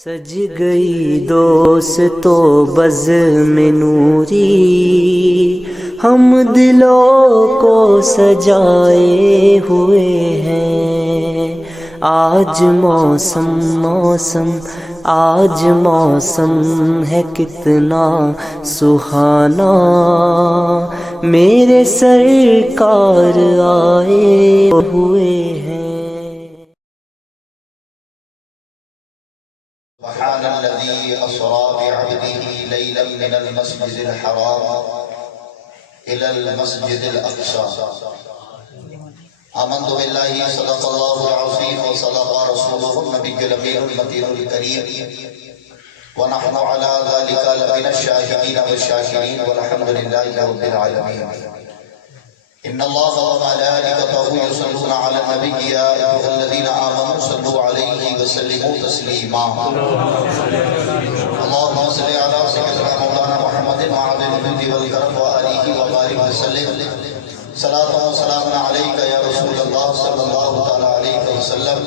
سج گئی دوستو بزم نوری، ہم دلوں کو سجائے ہوئے ہیں۔ آج موسم آج موسم ہے کتنا سہانا، میرے سرکار آئے ہوئے ہیں۔ سبحان الذي أسرى بعبده ليلا من المسجد الحرام إلى المسجد الأقصى، آمنت بالله صدق الله العظيم وصدق رسوله النبي الأمين المتين الكريم، ونحن على ذلك لمن الشاهدين والشاكرين، والحمد لله رب العالمين۔ إن الله وملائكته يصلون على النبي يا أيها الذين آمنوا صلوا عليه وسلموا تسليما، اللهم صل على سيدنا مولانا محمد وعلى آله والكرم وآله وبارك وسلم، صلاة وسلام عليك يا رسول الله صلى الله تعالى عليه وسلم۔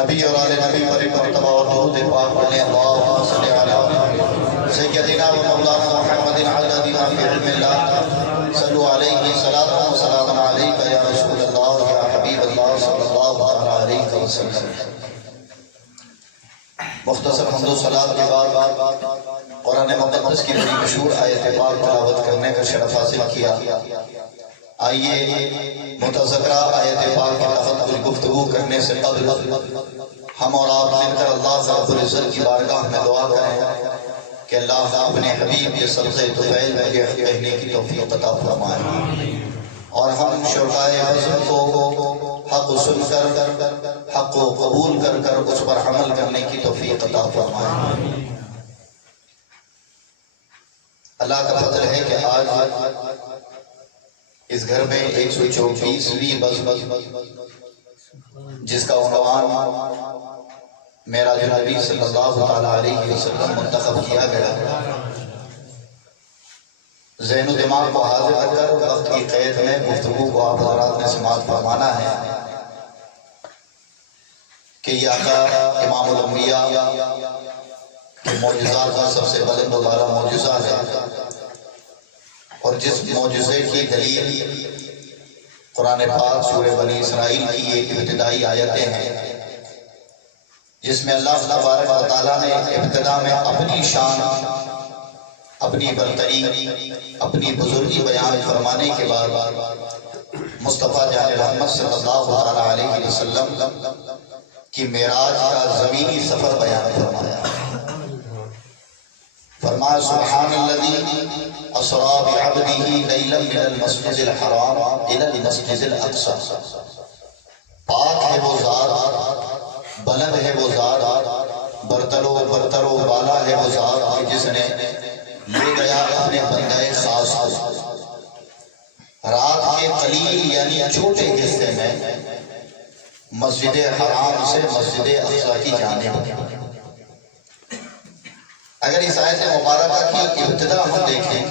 نبی اور آل نبی پر مرتبہ اور درود پاک پڑھیں۔ اللهم صل على سيدنا ومولانا محمد الذي في علم الله، صلوا عليه صلاة وسلام عليك يا رسول الله يا حبيب الله صلى الله عليه وسلم۔ مختصر حمد و صلاۃ کے بعد قرآن مقدس کی بڑی مشہور آیت پاک تلاوت کرنے کا شرف حاصل کیا۔ آئیے متذکرہ آیت پاک کے تحت کچھ گفتگو کرنے سے قبل ہم اور آپ مل کر اللہ رب العزت کی بارگاہ میں دعا کریں کہ اللہ اپنے حبیب کے صدقے طفیل میں کہنے کی توفیق عطا فرمائے، اور ہم شرکائے حضرت کو حق سن کر حق کو قبول کر اس پر عمل کرنے کی توفیق عطا فرمائے۔ اللہ کا فضل ہے کہ آج اس گھر میں 134ویں بزم جس کا عنوان معراج نبی صلی اللہ علیہ وسلم منتخب کیا گیا، ذہن و دماغ کو حاضر کر وقت کی قید میں گفتگو کو آپ حضرات نے سماعت فرمانا ہے کہ یہ آقا امام الانبیاء کے معجزات کا سب سے بلند و بالا معجزہ ہے، اور جس معجزے کی دلیل قرآن پاک سورہ بنی اسرائیل کی یہ ابتدائی آیتیں ہیں، جس میں اللہ تبارک و تعالیٰ نے ابتدا میں اپنی شان، اپنی برتری، اپنی بزرگی بیان فرمانے کے بعد مصطفیٰ جان رحمت صلی اللہ علیہ وسلم کی معراج کا زمینی سفر بیان فرمایا۔ فرمایا سبحان الذی اسری بعبدہ لیلا من المسجد الحرام الی المسجد الاقصی، پاک ہے وہ ذات، بلند ہے وہ ذات، برتر و بالا ہے وہ ذات جس نے لے گیا اپنے بندہ خاص کو رات کے قلیل یعنی چھوٹے حصے میں مسجد حرام سے مسجد اقصی کی جانب۔ اگر اس آیت مبارکہ کی ابتدا ہم دیکھیں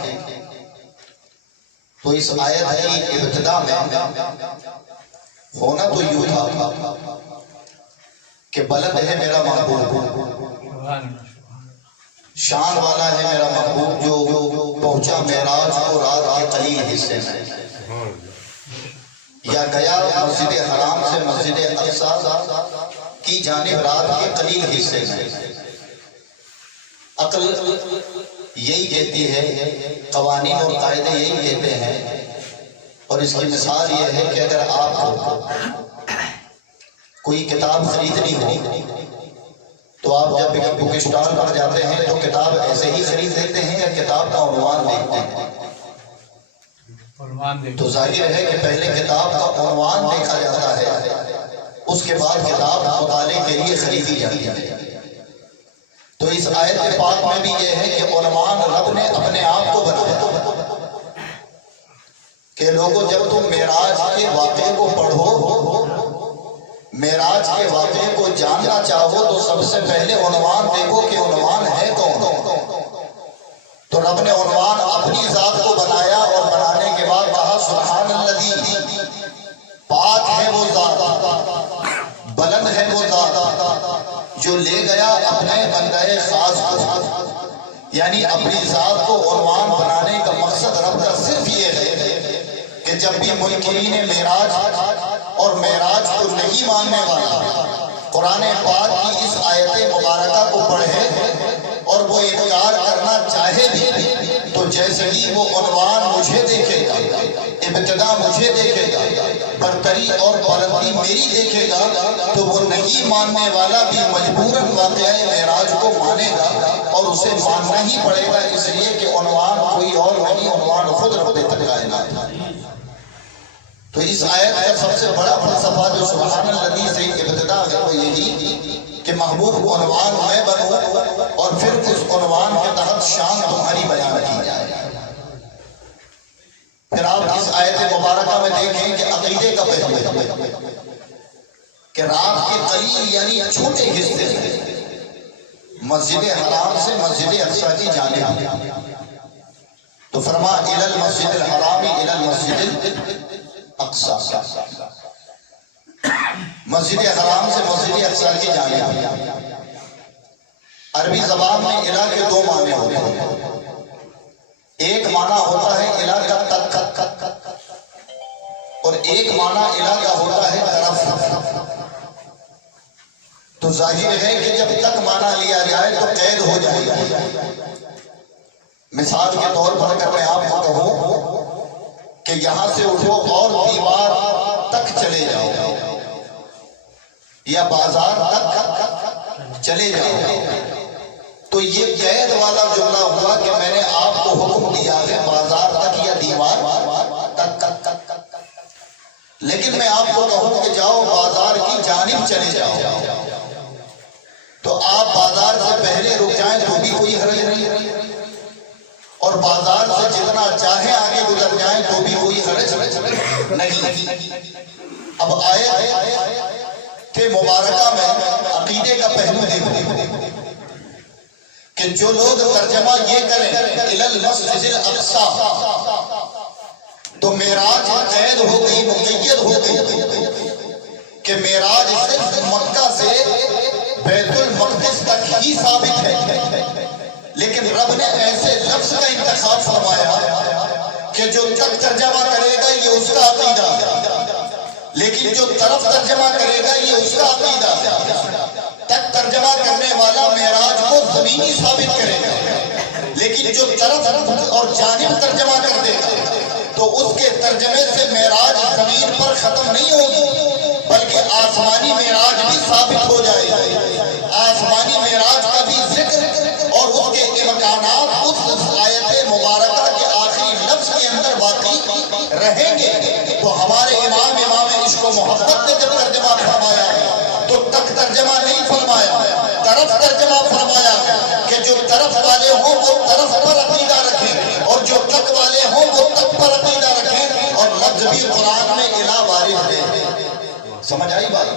تو اس آیت کی ابتدا میں ہونا تو یوں تھا کہ بلند ہے میرا محبوب، شان والا ہے میرا محبوب جو پہنچا معراج کو رات کے قلیل حصے میں، یا گیا مسجد حرام سے مسجد اقصی کی جانب رات کے قلیل حصے میں۔ عقل یہی کہتی ہے، قوانین اور قاعدے یہی کہتے ہیں، اور اس کی مثال یہ ہے کہ اگر آپ کو کوئی کتاب خریدنی ہو تو آپ جب بک اسٹال پر جاتے ہیں تو کتاب ایسے ہی خرید لیتے ہیں یا کتاب کا عنوان دیکھتے ہیں؟ تو ظاہر ہے کہ پہلے کتاب کا عنوان دیکھا جاتا ہے، اس کے بعد کتاب مطالعے کے لیے خریدی جاتی ہے۔ تو اس آیت پاک میں بھی یہ ہے کہ عنوان رب نے اپنے آپ کو بنایا کہ لوگوں جب تم معراج کے واقعے کو پڑھو، معراج کے واقعے کو جاننا چاہو تو سب سے پہلے عنوان دیکھو کہ عنوان ہے کون۔ تو رب نے عنوان اپنی ذات کو بنایا، اور بنانے کے بعد کہا سبحان الذی، پاک ہے وہ ذات، بلند ہے وہ ذات جو لے گیا اپنے بندہ خاص کو، یعنی اپنی ذات کو عنوان بنانے کا مقصد رب کا صرف یہ ہے کہ جب بھی منکرین معراج اور معراج کو نہیں ماننے والا قرآن پاک کی اس آیت مبارکہ کو پڑھے اور وہ انکار کرنا چاہے بھی تو جیسے ہی وہ عنوان مجھے دیکھے گا، ابتدا مجھے دیکھے گا، برتری اور بلندی میری دیکھے گا، تو وہ نہیں ماننے والا بھی مجبوراً واقعہ معراج کو مانے گا اور اسے ماننا ہی پڑے گا، اس لیے کہ عنوان کوئی اور نہیں، عنوان خود رب کائنات ہے۔ تو اس آیت کا سب سے بڑا فلسفہ جو سبحان الذی سے ابتدا ہے وہ یہی کہ محبوب عنوان میں بنوں اور پھر اس عنوان کے تحت شان تمہاری بیان کی جائے۔ پھر آپ اس آیت مبارکہ میں دیکھیں کہ عقیدے کا پہلو ہے کہ رات کے قلیل یعنی چھوٹے حصے سے مسجد حرام سے مسجد اقصی کی جانب، تو فرما الی المسجد الحرام الی المسجد اقصی، مسجد حرام سے مسجد اقصی کی جانب۔ عربی زبان میں الہ کے دو معنی ہوتے ہیں، ایک معنی ہوتا ہے الہ کا تک اور ایک معنی الہ کا ہوتا ہے طرف۔ تو ظاہر ہے کہ جب تک معنی لیا جائے تو قید ہو جائے گا۔ مثال کے طور پر اگر میں آپ کو کہوں کہ یہاں سے اٹھو اور دیوار تک چلے جاؤ یا بازار تک چلے جاؤ، تو یہ قید والا جملہ ہوا کہ میں نے آپ کو حکم دیا ہے بازار تک یا دیوار تک۔ لیکن میں آپ کو کہوں کہ جاؤ بازار کی جانب چلے جاؤ، تو آپ بازار سے پہلے رک جائیں تو بھی کوئی حرج نہیں، اور بازار سے جتنا چاہے آگے گزر جائیں تو بھی کوئی حرج نہیں۔ اب آیت کے مبارکہ میں عقیدے کا پہلو دیکھو کہ جو لوگ ترجمہ یہ کریں الی المسجد الاقصی تو معراج قید ہو گئی، مقید ہو گئی کہ معراج صرف مکہ سے بیت المقدس تک ہی ثابت ہے، لیکن رب نے ایسے لفظ کا انتخاب فرمایا کہ جو تک ترجمہ کرے گا یہ اس کا عقیدہ، لیکن جو طرف ترجمہ کرے گا یہ اس کا عقیدہ۔ تک ترجمہ کرنے والا معراج کو زمینی ثابت کرے گا، لیکن جو طرف اور جانب ترجمہ کر دے گا تو اس کے ترجمے سے معراج زمین پر ختم نہیں ہوگی بلکہ آسمانی معراج بھی ثابت ہو جائے گا۔ آسمانی معراج کا بھی ذکر اور اس کے امکانات اس آیت مبارکہ کے آخری لفظ کے اندر باقی رہیں گے۔ تو ہمارے امام عشق و محبت نے جب ترجمہ فرمایا تو تک ترجمہ نہیں فرمایا، طرف ترجمہ فرمایا کہ جو طرف والے ہوں وہ طرف پر عقیدہ رکھیں اور جو تک والے ہوں وہ تک پر عقیدہ رکھیں، اور لفظ بھی قرآن میں الہ وارد ہے۔ سمجھ آئی بات؟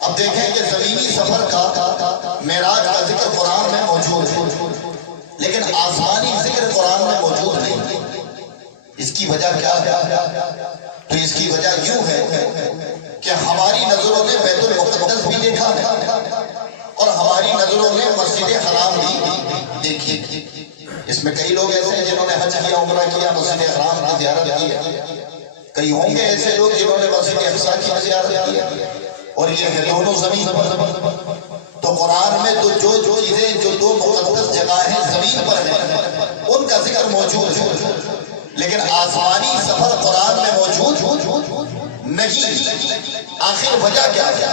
اب دیکھیں کہ زمینی سفر کا معراج کا ذکر قرآن میں موجود ہے لیکن آسمانی ذکر قرآن میں موجود نہیں۔ اس کی وجہ کیا ہے؟ تو اس کی وجہ یوں ہے کہ ہماری نظروں نے بیت المقدس بھی دیکھا ہے اور ہماری نظروں نے مسجد حرام بھی دیکھی۔ اس میں کئی لوگ ایسے ہیں جنہوں نے حج کیا، عمرہ کیا، مسجد حرام کی زیارت کی ہے، کئی ہوں گے ایسے لوگ جنہوں نے مسجد اقصی کی زیارت کی ہے، اور یہ ہے دونوں زمین پر۔ تو قرآن میں تو جو چیزیں جو دو مقدس جگہیں زمین پر ہیں ان کا ذکر موجود ہے، لیکن آسمانی سفر قرآن میں موجود نہیں۔ آخر وجہ کیا ہے؟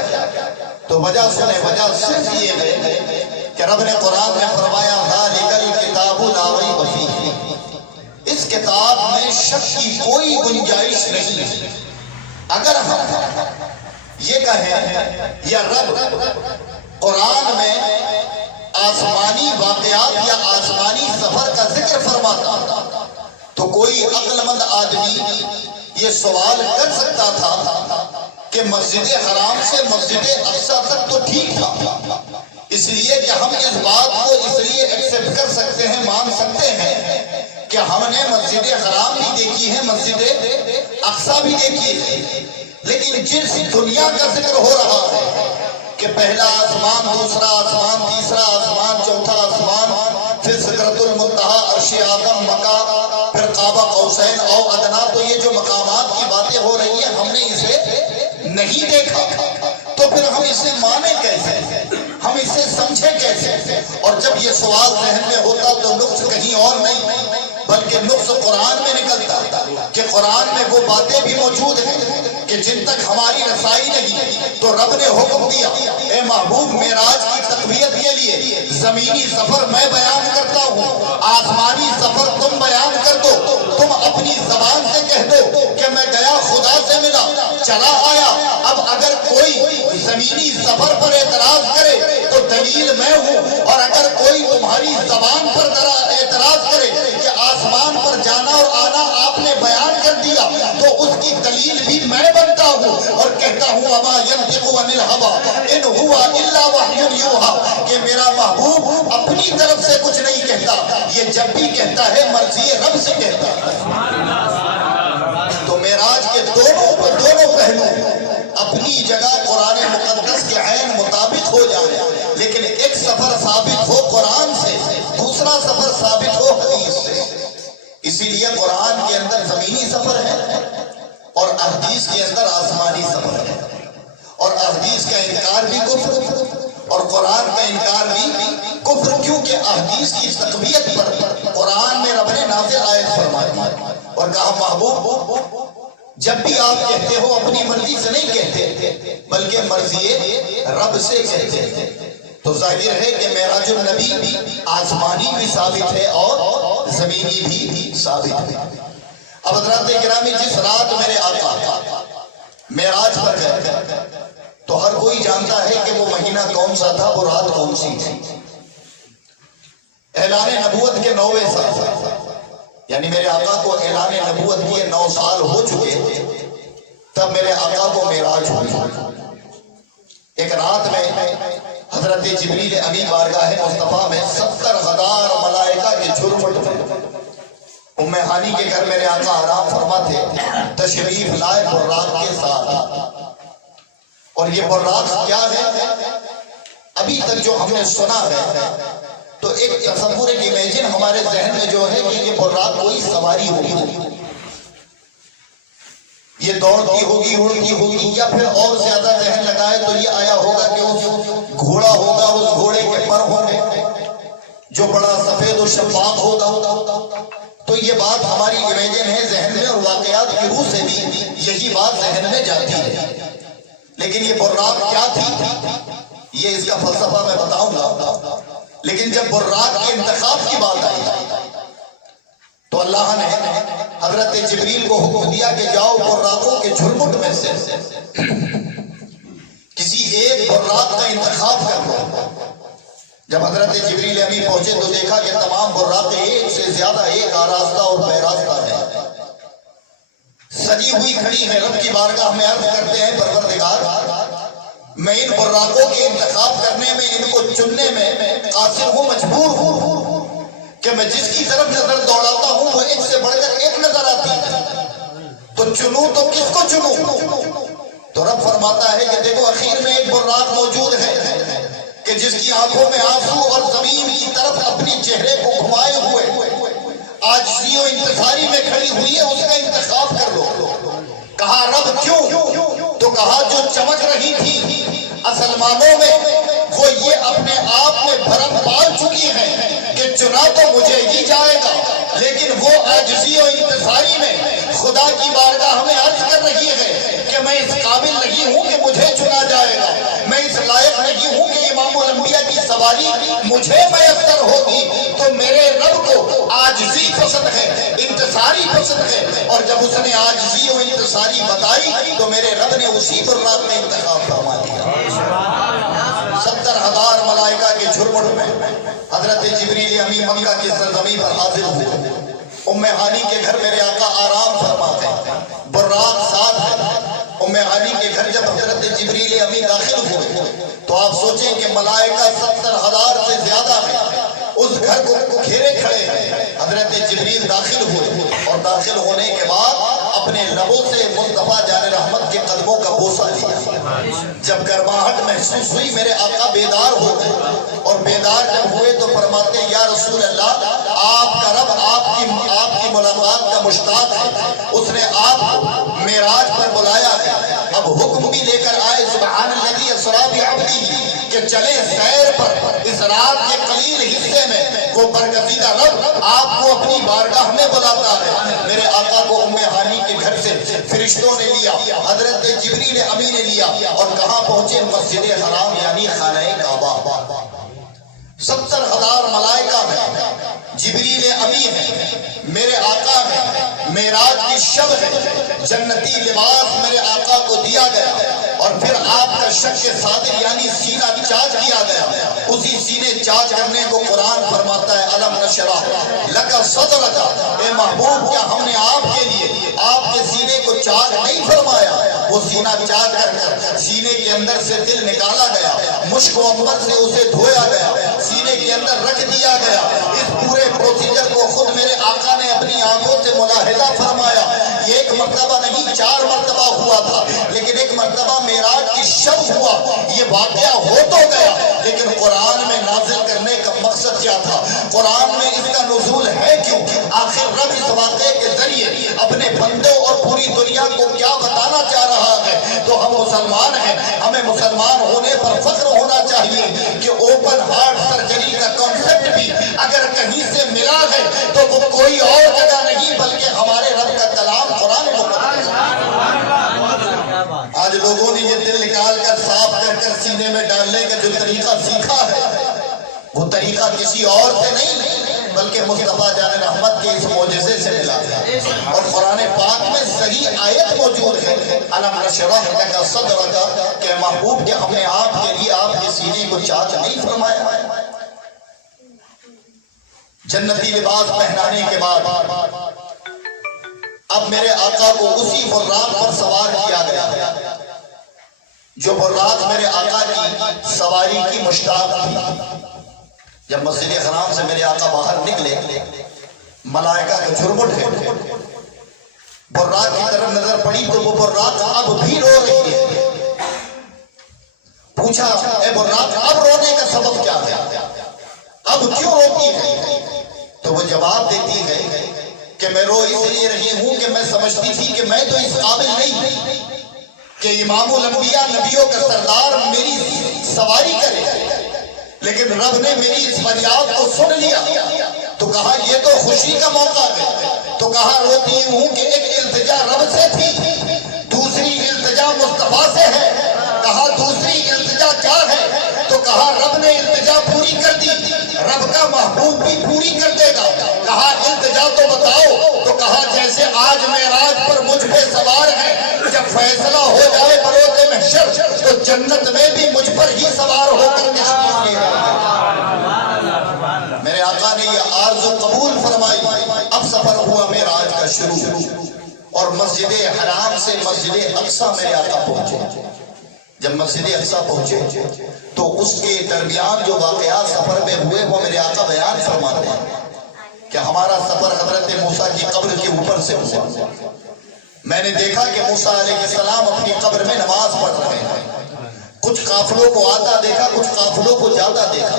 تو وجہ سنیں، وجہ صرف یہ ہے کہ رب نے قرآن میں فرمایا ذالک الکتاب لا ریب فیہ، اس کتاب میں شک کی کوئی گنجائش نہیں۔ اگر ہم یہ کہیں یا رب قرآن میں آسمانی واقعات یا آسمانی سفر کا ذکر فرماتا تو کوئی عقل مند آدمی یہ سوال کر سکتا تھا کہ مسجد حرام سے مسجد اقصی تک تو ٹھیک تھا، اس لیے کہ ہم اس بات کو اس لیے ایکسپٹ کر سکتے ہیں، مان سکتے ہیں کہ ہم نے مسجد حرام بھی دیکھی ہے، مسجد اقصی بھی دیکھی ہے، لیکن جس دنیا کا ذکر ہو رہا ہے کہ کہ پہلا آسمان، دوسرا آسمان، تیسرا آسمان، چوتھا آسمان، پھر سدرۃ المنتہا، عرش اعظم، مکہ، پھر قاب قوسین او ادنا. تو یہ جو مقامات کی باتیں ہو رہی ہیں ہم نے اسے نہیں دیکھا، تو پھر ہم اسے مانے کیسے، ہم اسے سمجھے کیسے؟ اور جب یہ سوال ذہن میں ہوتا تو نقص کہیں اور نہیں بلکہ نقص قرآن میں نکلتا کہ قرآن میں وہ باتیں بھی موجود ہیں کہ جن تک ہماری رسائی نہیں. تو رب نے حکم دیا، اے محبوب معراج کی تقویت کے لیے زمینی سفر میں بیان کرتا ہوں، آسمانی سفر تم بیان کر دو. تم اپنی زبان سے کہہ دو کہ میں گیا خدا سے ملا چلا آیا. اب اگر کوئی زمینی سفر پر اعتراض کرے تو دلیل میں ہوں، اور اگر کوئی تمہاری زبان پر اعتراض کرے کہ آسمان پر جانا اور آنا آپ نے بیان کر دیا تو اس کی دلیل بھی میں بنتا ہوں اور کہتا ہوں وما ينطق عن الهوى ان هو الا وحی یوحی، کہ میرا محبوب اپنی طرف سے کچھ نہیں کہتا، یہ جب بھی کہتا ہے مرضی رب سے کہتا ہے. تو معراج کے دونوں پہلو اپنی جگہ قرآن مقدس کے عین مطابق ہو جائے، لیکن ایک سفر ثابت ہو قرآن سے، دوسرا سفر ثابت ہو حدیث سے. اسی لیے قرآن کے اندر زمینی سفر ہے اور احادیث کے اندر آسمانی سفر ہے، اور احادیث کا انکار بھی کفر اور قرآن کا انکار بھی کفر، کیونکہ احادیث کی تقویت پر قرآن میں رب نے نازل آیت فرمائی اور کہا محبوب جب بھی آپ کہتے ہو اپنی مرضی سے نہیں کہتے بلکہ مرضی رب سے کہتے. تو ظاہر ہے کہ معراج النبی آسمانی بھی ثابت ہے اور زمینی بھی ثابت ہے. اب حضرات گرامی جس رات میرے آقا معراج پر گئے تو ہر کوئی جانتا ہے کہ وہ مہینہ کون سا تھا، وہ رات کون سی تھی. اعلان نبوت کے 9ویں سال، یعنی میرے آقا کو اعلان نبوت کیے 9 سال ہو چکے، تب میرے آقا کو معراج ہوئی. ایک رات میں حضرت جبریل امین بارگاہ مصطفیٰ میں 70,000 ملائکہ کے جھرمٹ میں ام ہانی کے گھر میرے آقا آرام فرما تھے، تشریف لائے براق کے ساتھ. اور یہ براق کیا ہے ابھی تک جو ہم نے سنا ہے تو ایک تصور، ایک امیجن ہمارے ذہن میں جو ہے کہ یہ براق کوئی سواری ہوگی، یہ دوڑتی ہوگی، اڑتی ہوگی، یا پھر اور زیادہ ذہن لگائے تو یہ آیا ہوگا کہ اس گھوڑا ہوگا، اس گھوڑے کے پر ہوں گے جو بڑا سفید و شفاف ہوگا. تو یہ بات ہماری امیجن ہے ذہن میں، اور واقعات کی روح سے بھی یہی بات ذہن میں جاتی ہے. لیکن یہ براق کیا تھی یہ اس کا فلسفہ میں بتاؤں گا. لیکن جب براق کے انتخاب کی بات آئی تو اللہ نے حضرت جبریل کو حکم دیا کہ جاؤ براقوں کے جھرمٹ میں سے کسی ایک براق کا انتخاب کر لو. جب حضرت جبریل امین پہنچے تو دیکھا کہ تمام براق ایک سے زیادہ ایک آراستہ اور بے راستہ ہے، سجی ہوئی کھڑی ہے. رب کی بارگاہ میں عرض کرتے ہیں پروردگار میں ان براقوں کے انتخاب کرنے میں، ان کو چننے میں قاصر ہوں، مجبور ہوں کہ میں جس کی طرف نظر دوڑاتا ہوں وہ ایک سے بڑھ کر ایک نظر آتی ہے، تو چنوں تو کس کو چنوں؟ تو رب فرماتا ہے کہ دیکھو اخیر میں ایک براق موجود ہے کہ جس کی آنکھوں میں آنسو اور زمین کی طرف اپنی چہرے کو گھمائے ہوئے عاجزی و انتظاری میں کھڑی ہوئی ہے، اس کا انتخاب کر لو. کہا رب کیوں؟ تو کہا جو چمک رہی تھی اصل معنوں میں وہ یہ اپنے آپ میں بھرم پال چکی ہے کہ چنا تو مجھے ہی جائے گا، لیکن وہ عاجزی و انتظاری میں خدا کی بارگاہ میں عرض کر رہی ہے کہ میں اس قابل نہیں ہوں کہ مجھے چنا جائے گا، میں اس لائق نہیں ہوں کہ امام الانبیاء کی سواری مجھے میسر ہوگی. تو میرے رب کو عاجزی پسند ہے، انتصاری پسند ہے، اور جب اس نے عاجزی و انتصاری بتائی تو میرے رب نے اسی براق میں انتخاب فرما دیا. 70,000 ملائکہ کے جھرمٹ میں حضرت جبریل امین مکہ کی سرزمین پر حاضر ہوئے. ام ہانی کے گھر میرے آقا آرام فرماتے ہیں، براق ساتھ ہے. ام ہانی کے گھر جب حضرت جبریل امین داخل ہوئے تو آپ سوچیں کہ ملائکہ 70,000 سے زیادہ ہیں، اس گھر کو گھیرے کھڑے ہیں. حضرت جبریل داخل ہوئے اور داخل ہونے کے بعد اپنے لبوں سے مصطفیٰ جان رحمت کے قدموں قدموں کا بوسہ لیا۔ جب گرماہٹ محسوس ہوئی میرے آقا بیدار ہو گئے، اور بیدار جب ہوئے تو فرماتے ہیں یا رسول اللہ آپ کا رب آپ کی ملاقات کا مشتاق ہے، اس نے آپ کو معراج پر بلایا ہے، اب حکم بھی لے کر آئے سبحان الذی اسریٰ بعبدہ کہ چلے سیر پر اس رات کے قلیل حصے میں وہ برگزیدہ رب آپ کو اپنی بارگاہ میں بلاتا ہے۔ میرے آقا کو ام ہانی کے گھر سے فرشتوں نے لیا، حضرت جبریل امی نے لیا، اور کہاں پہنچے؟ مسجد حرام یعنی خانہ کعبہ۔ 70,000 ملائکہ ہیں، جبریل امی ہے، میرے آقا ہے، معراج کی شب ہے، جنتی لباس میرے آقا کو دیا گیا، اور پھر آپ کا شق صادر یعنی سینہ چاچ کیا گیا۔ اسی سینے چاچ کرنے کو قرآن فرماتا ہے الم نشرح لک صدرک، اے محبوب کیا ہم نے آپ کے لیے آپ کے سینے کو چاچ نہیں فرمایا؟ وہ سینہ چاچ کر سینے کے اندر سے دل نکالا گیا، مشک و عنبر سے اسے دھویا گیا، سینے کے اندر رکھ دیا گیا۔ اس پورے پروسیجر کو خود میرے آقا نے اپنی آنکھوں سے ملاحظہ فرمایا۔ یہ ایک مرتبہ نہیں 4 مرتبہ ہوا تھا، لیکن ایک مرتبہ معراج کی شب ہوا۔ یہ واقعہ ہو تو گیا، لیکن قرآن میں نازل کرنے کا مقصد کیا تھا؟ قرآن میں اس کا نزول ہے کیوں؟ آخر رب اس واقعے کے ذریعے اپنے بندوں اور پوری دنیا کو کیا بتانا چاہ رہا ہے؟ تو ہم مسلمان ہیں، ہمیں مسلمان ہونے پر فخر ہونا چاہیے کہ اوپن ہارٹ سرجری کا کانسیپٹ بھی اگر کہیں سے ملا ہے تو وہ کوئی اور جگہ نہیں بلکہ ہمارے رب کا کلام قرآن مقدس۔ آج لوگوں نے یہ دل نکال کر صاف کر سینے میں ڈالنے کا جو طریقہ سیکھا ہے وہ طریقہ کسی اور سے نہیں بلکہ مصطفیٰ جان رحمت کے اس معجزے سے ملا ہے۔ اور قرآن پاک میں صحیح آیت موجود ہے الم نشرح لک صدرک کہ محبوب کہ ہم نے آپ کے لیے آپ کے سینے کو چاچ نہیں فرمایا؟ جنتی لباس پہنانے کے بعد اب میرے آقا کو اسی براق پر سوار کیا گیا جو براق میرے آقا کی سواری کی مشتاق تھی۔ جب مسجد حرام سے میرے آقا باہر نکلے ملائکہ کا جھرمٹ ہے، براق کی طرف نظر پڑی تو وہ براق اب بھی رو رہی ہے۔ پوچھا اے براق اب رونے کا سبب کیا ہے؟ اب کیوں روتی ہے؟ تو وہ جواب دیتی ہے کہ میں رو اس لیے رہی ہوں کہ میں سمجھتی تھی کہ میں تو اس قابل نہیں کہ امام الانبیاء نبیوں کا سردار میری سواری کرے، لیکن رب نے میری اس فریاد کو سن لیا تو کہا یہ تو خوشی کا موقع ہے۔ تو کہا روتی ہوں کہ ایک التجا رب سے تھی، دوسری التجا مصطفیٰ سے ہے۔ کہا دوسری التجا کیا ہے؟ تو کہا رب نے التجا پوری کر دی، رب کا محبوب بھی پوری کر دے گا۔ کہا التجا تو بتاؤ؟ تو کہا جیسے آج معراج پر مجھ پہ سوار ہے، جب فیصلہ ہو جائے بروز محشر تو جنت میں بھی مجھ پر ہی سوار ہو کر تشریف لے آئے۔ میرے آقا نے یہ آرزو قبول فرمائی۔ اب سفر ہوا معراج کا شروع، اور مسجد حرام سے مسجد اقصیٰ میرے آقا پہنچے۔ جب مسجد اقصیٰ پہنچے تو اس کے درمیان جو واقعات سفر میں ہوئے وہ میرے آقا بیان فرماتے ہیں کہ ہمارا سفر حضرت موسیٰ کی قبر کے اوپر سے ہوا۔ میں نے دیکھا کہ موسیٰ علیہ السلام اپنی قبر میں نماز پڑھ رہے ہیں، کچھ قافلوں کو آتا دیکھا، کچھ قافلوں کو جاتا دیکھا۔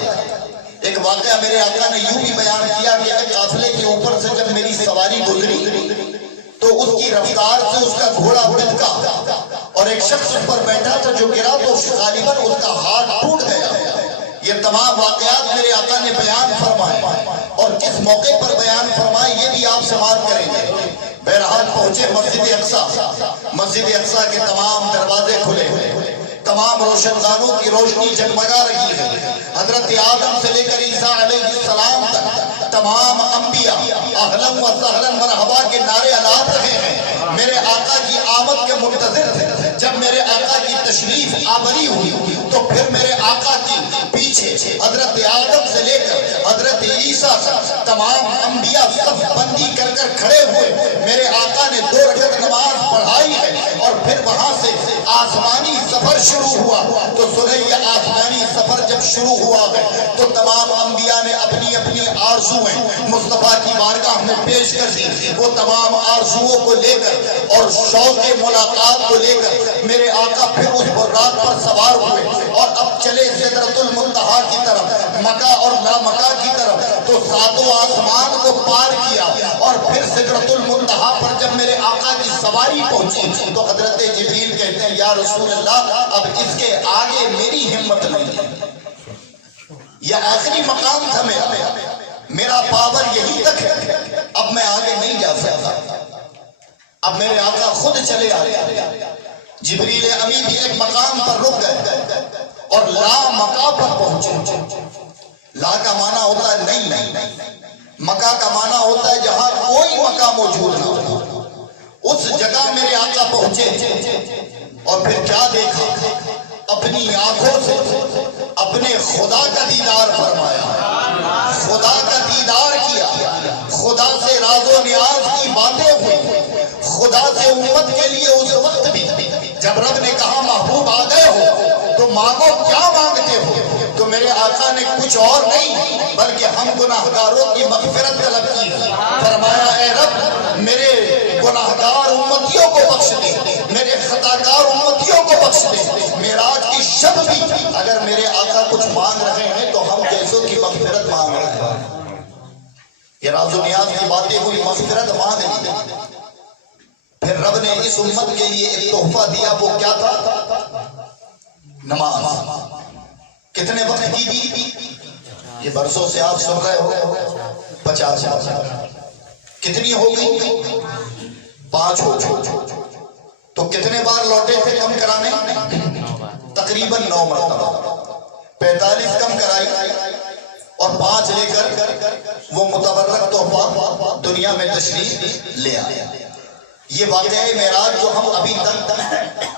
ایک واقعہ میرے آقا نے یوں بھی بیان کیا کہ ایک قافلے کے اوپر سے جب میری سواری گزری تو اس کی رفتار سے اس کا گھوڑا بڑھکا اور ایک شخص اس پر بیٹھا تھا جو گرا تو غالباً اس کا ہاتھ ٹوٹ گیا۔ یہ تمام واقعات میرے آقا نے بیان فرمائے، اور کس موقع پر بیان فرمائے یہ بھی آپ سماعت کریں گے۔ بہرحال پہنچے مسجد اقصیٰ، مسجد اقصیٰ کے تمام دروازے کھلے ہوئے، تمام روشن دانوں کی روشنی جگمگا رہی ہے۔ حضرت آدم سے لے کر عیسیٰ علیہ السلام تک تمام انبیاء اہلا و سہلا مرحبا کے نعرے لگا رہے ہیں، میرے آقا کی آمد کے منتظر تھے۔ جب میرے آقا کی تشریف آوری ہوئی تو پھر میرے آقا کی پیچھے حضرت آدم سے لے کر حضرت عیسیٰ تک تمام انبیاء صف بندی کر کر کھڑے ہوئے۔ میرے آقا نے 2 رکعت نماز پڑھائی ہے، اور پھر وہاں سے آسمانی سفر شروع ہوا۔ تو سنیں یہ آسمانی سفر جب شروع ہوا ہے تو تمام انبیاء نے اپنی اپنی آرزویں مصطفیٰ کی بارگاہ میں پیش کر دی، وہ تمام آرزوؤں کو لے کر اور شوق ملاقات کو لے کر میرے آقا پھر اس براق پر سوار ہوئے اور اب چلے سدرۃ المنتہا کی طرف، مکہ اور لا مکہ کی طرف، تو ساتوں آسمان کو پار کیا اور پھر سدرۃ المنتہا پر جب میرے آقا کی سواری پہنچی تو حضرت جبریل کہتے ہیں یا رسول اللہ اب اس کے آگے میری ہمت نہیں ہے، یہ آخری مقام تھا میرا پاور یہی تک ہے، اب میں آگے نہیں جا سکتا۔ اب میرے آقا خود چلے آئے، جبریل امی بھی ایک مقام پر رک گئے اور لا مکہ پر پہنچے۔ لا کا معنی ہوتا ہے نہیں، مکہ کا معنی ہوتا ہے جہاں کوئی مکہ موجود نہ ہو، اس جگہ میرے آقا پہنچے اور پھر کیا دیکھا، اپنی آنکھوں سے اپنے خدا کا دیدار فرمایا، خدا کا دیدار کیا، خدا سے راز و نیاز کی باتیں ہوئی، خدا سے امت کے لیے اس وقت بھی جب رب نے کہا محبوب آ گئے ہو تو مانگو، کیا مانگتے ہو؟ تو میرے آقا نے کچھ اور نہیں بلکہ ہم گناہگاروں کی مغفرت طلب کی، فرمایا اے رب میرے گناہگار امتیوں کو بخش دے، میرے خطاکار امتیوں کو بخش دے۔ معراج کی شب بھی اگر میرے آقا کچھ مانگ رہے ہیں تو ہم جیسوں کی مغفرت مانگ رہے ہیں، یہ راز و نیاز کی باتیں ہوئی، مغفرت مانگ لی۔ پھر رب نے اس امت کے لیے ایک تحفہ دیا، وہ کیا تھا؟ نماز۔ کتنے وقت کی دی؟ یہ برسوں سے آپ سن رہے ہو، 50 کتنی ہو گئی؟ 5 ہو گئی۔ تو کتنے بار لوٹے تھے کم کرانے؟ تقریباً 9 مرتبہ، 45 کم کرائی اور 5 لے کر وہ متبرک تحفہ دنیا میں تشریف لے آیا۔ یہ واقعہ معراج جو ہم ابھی تک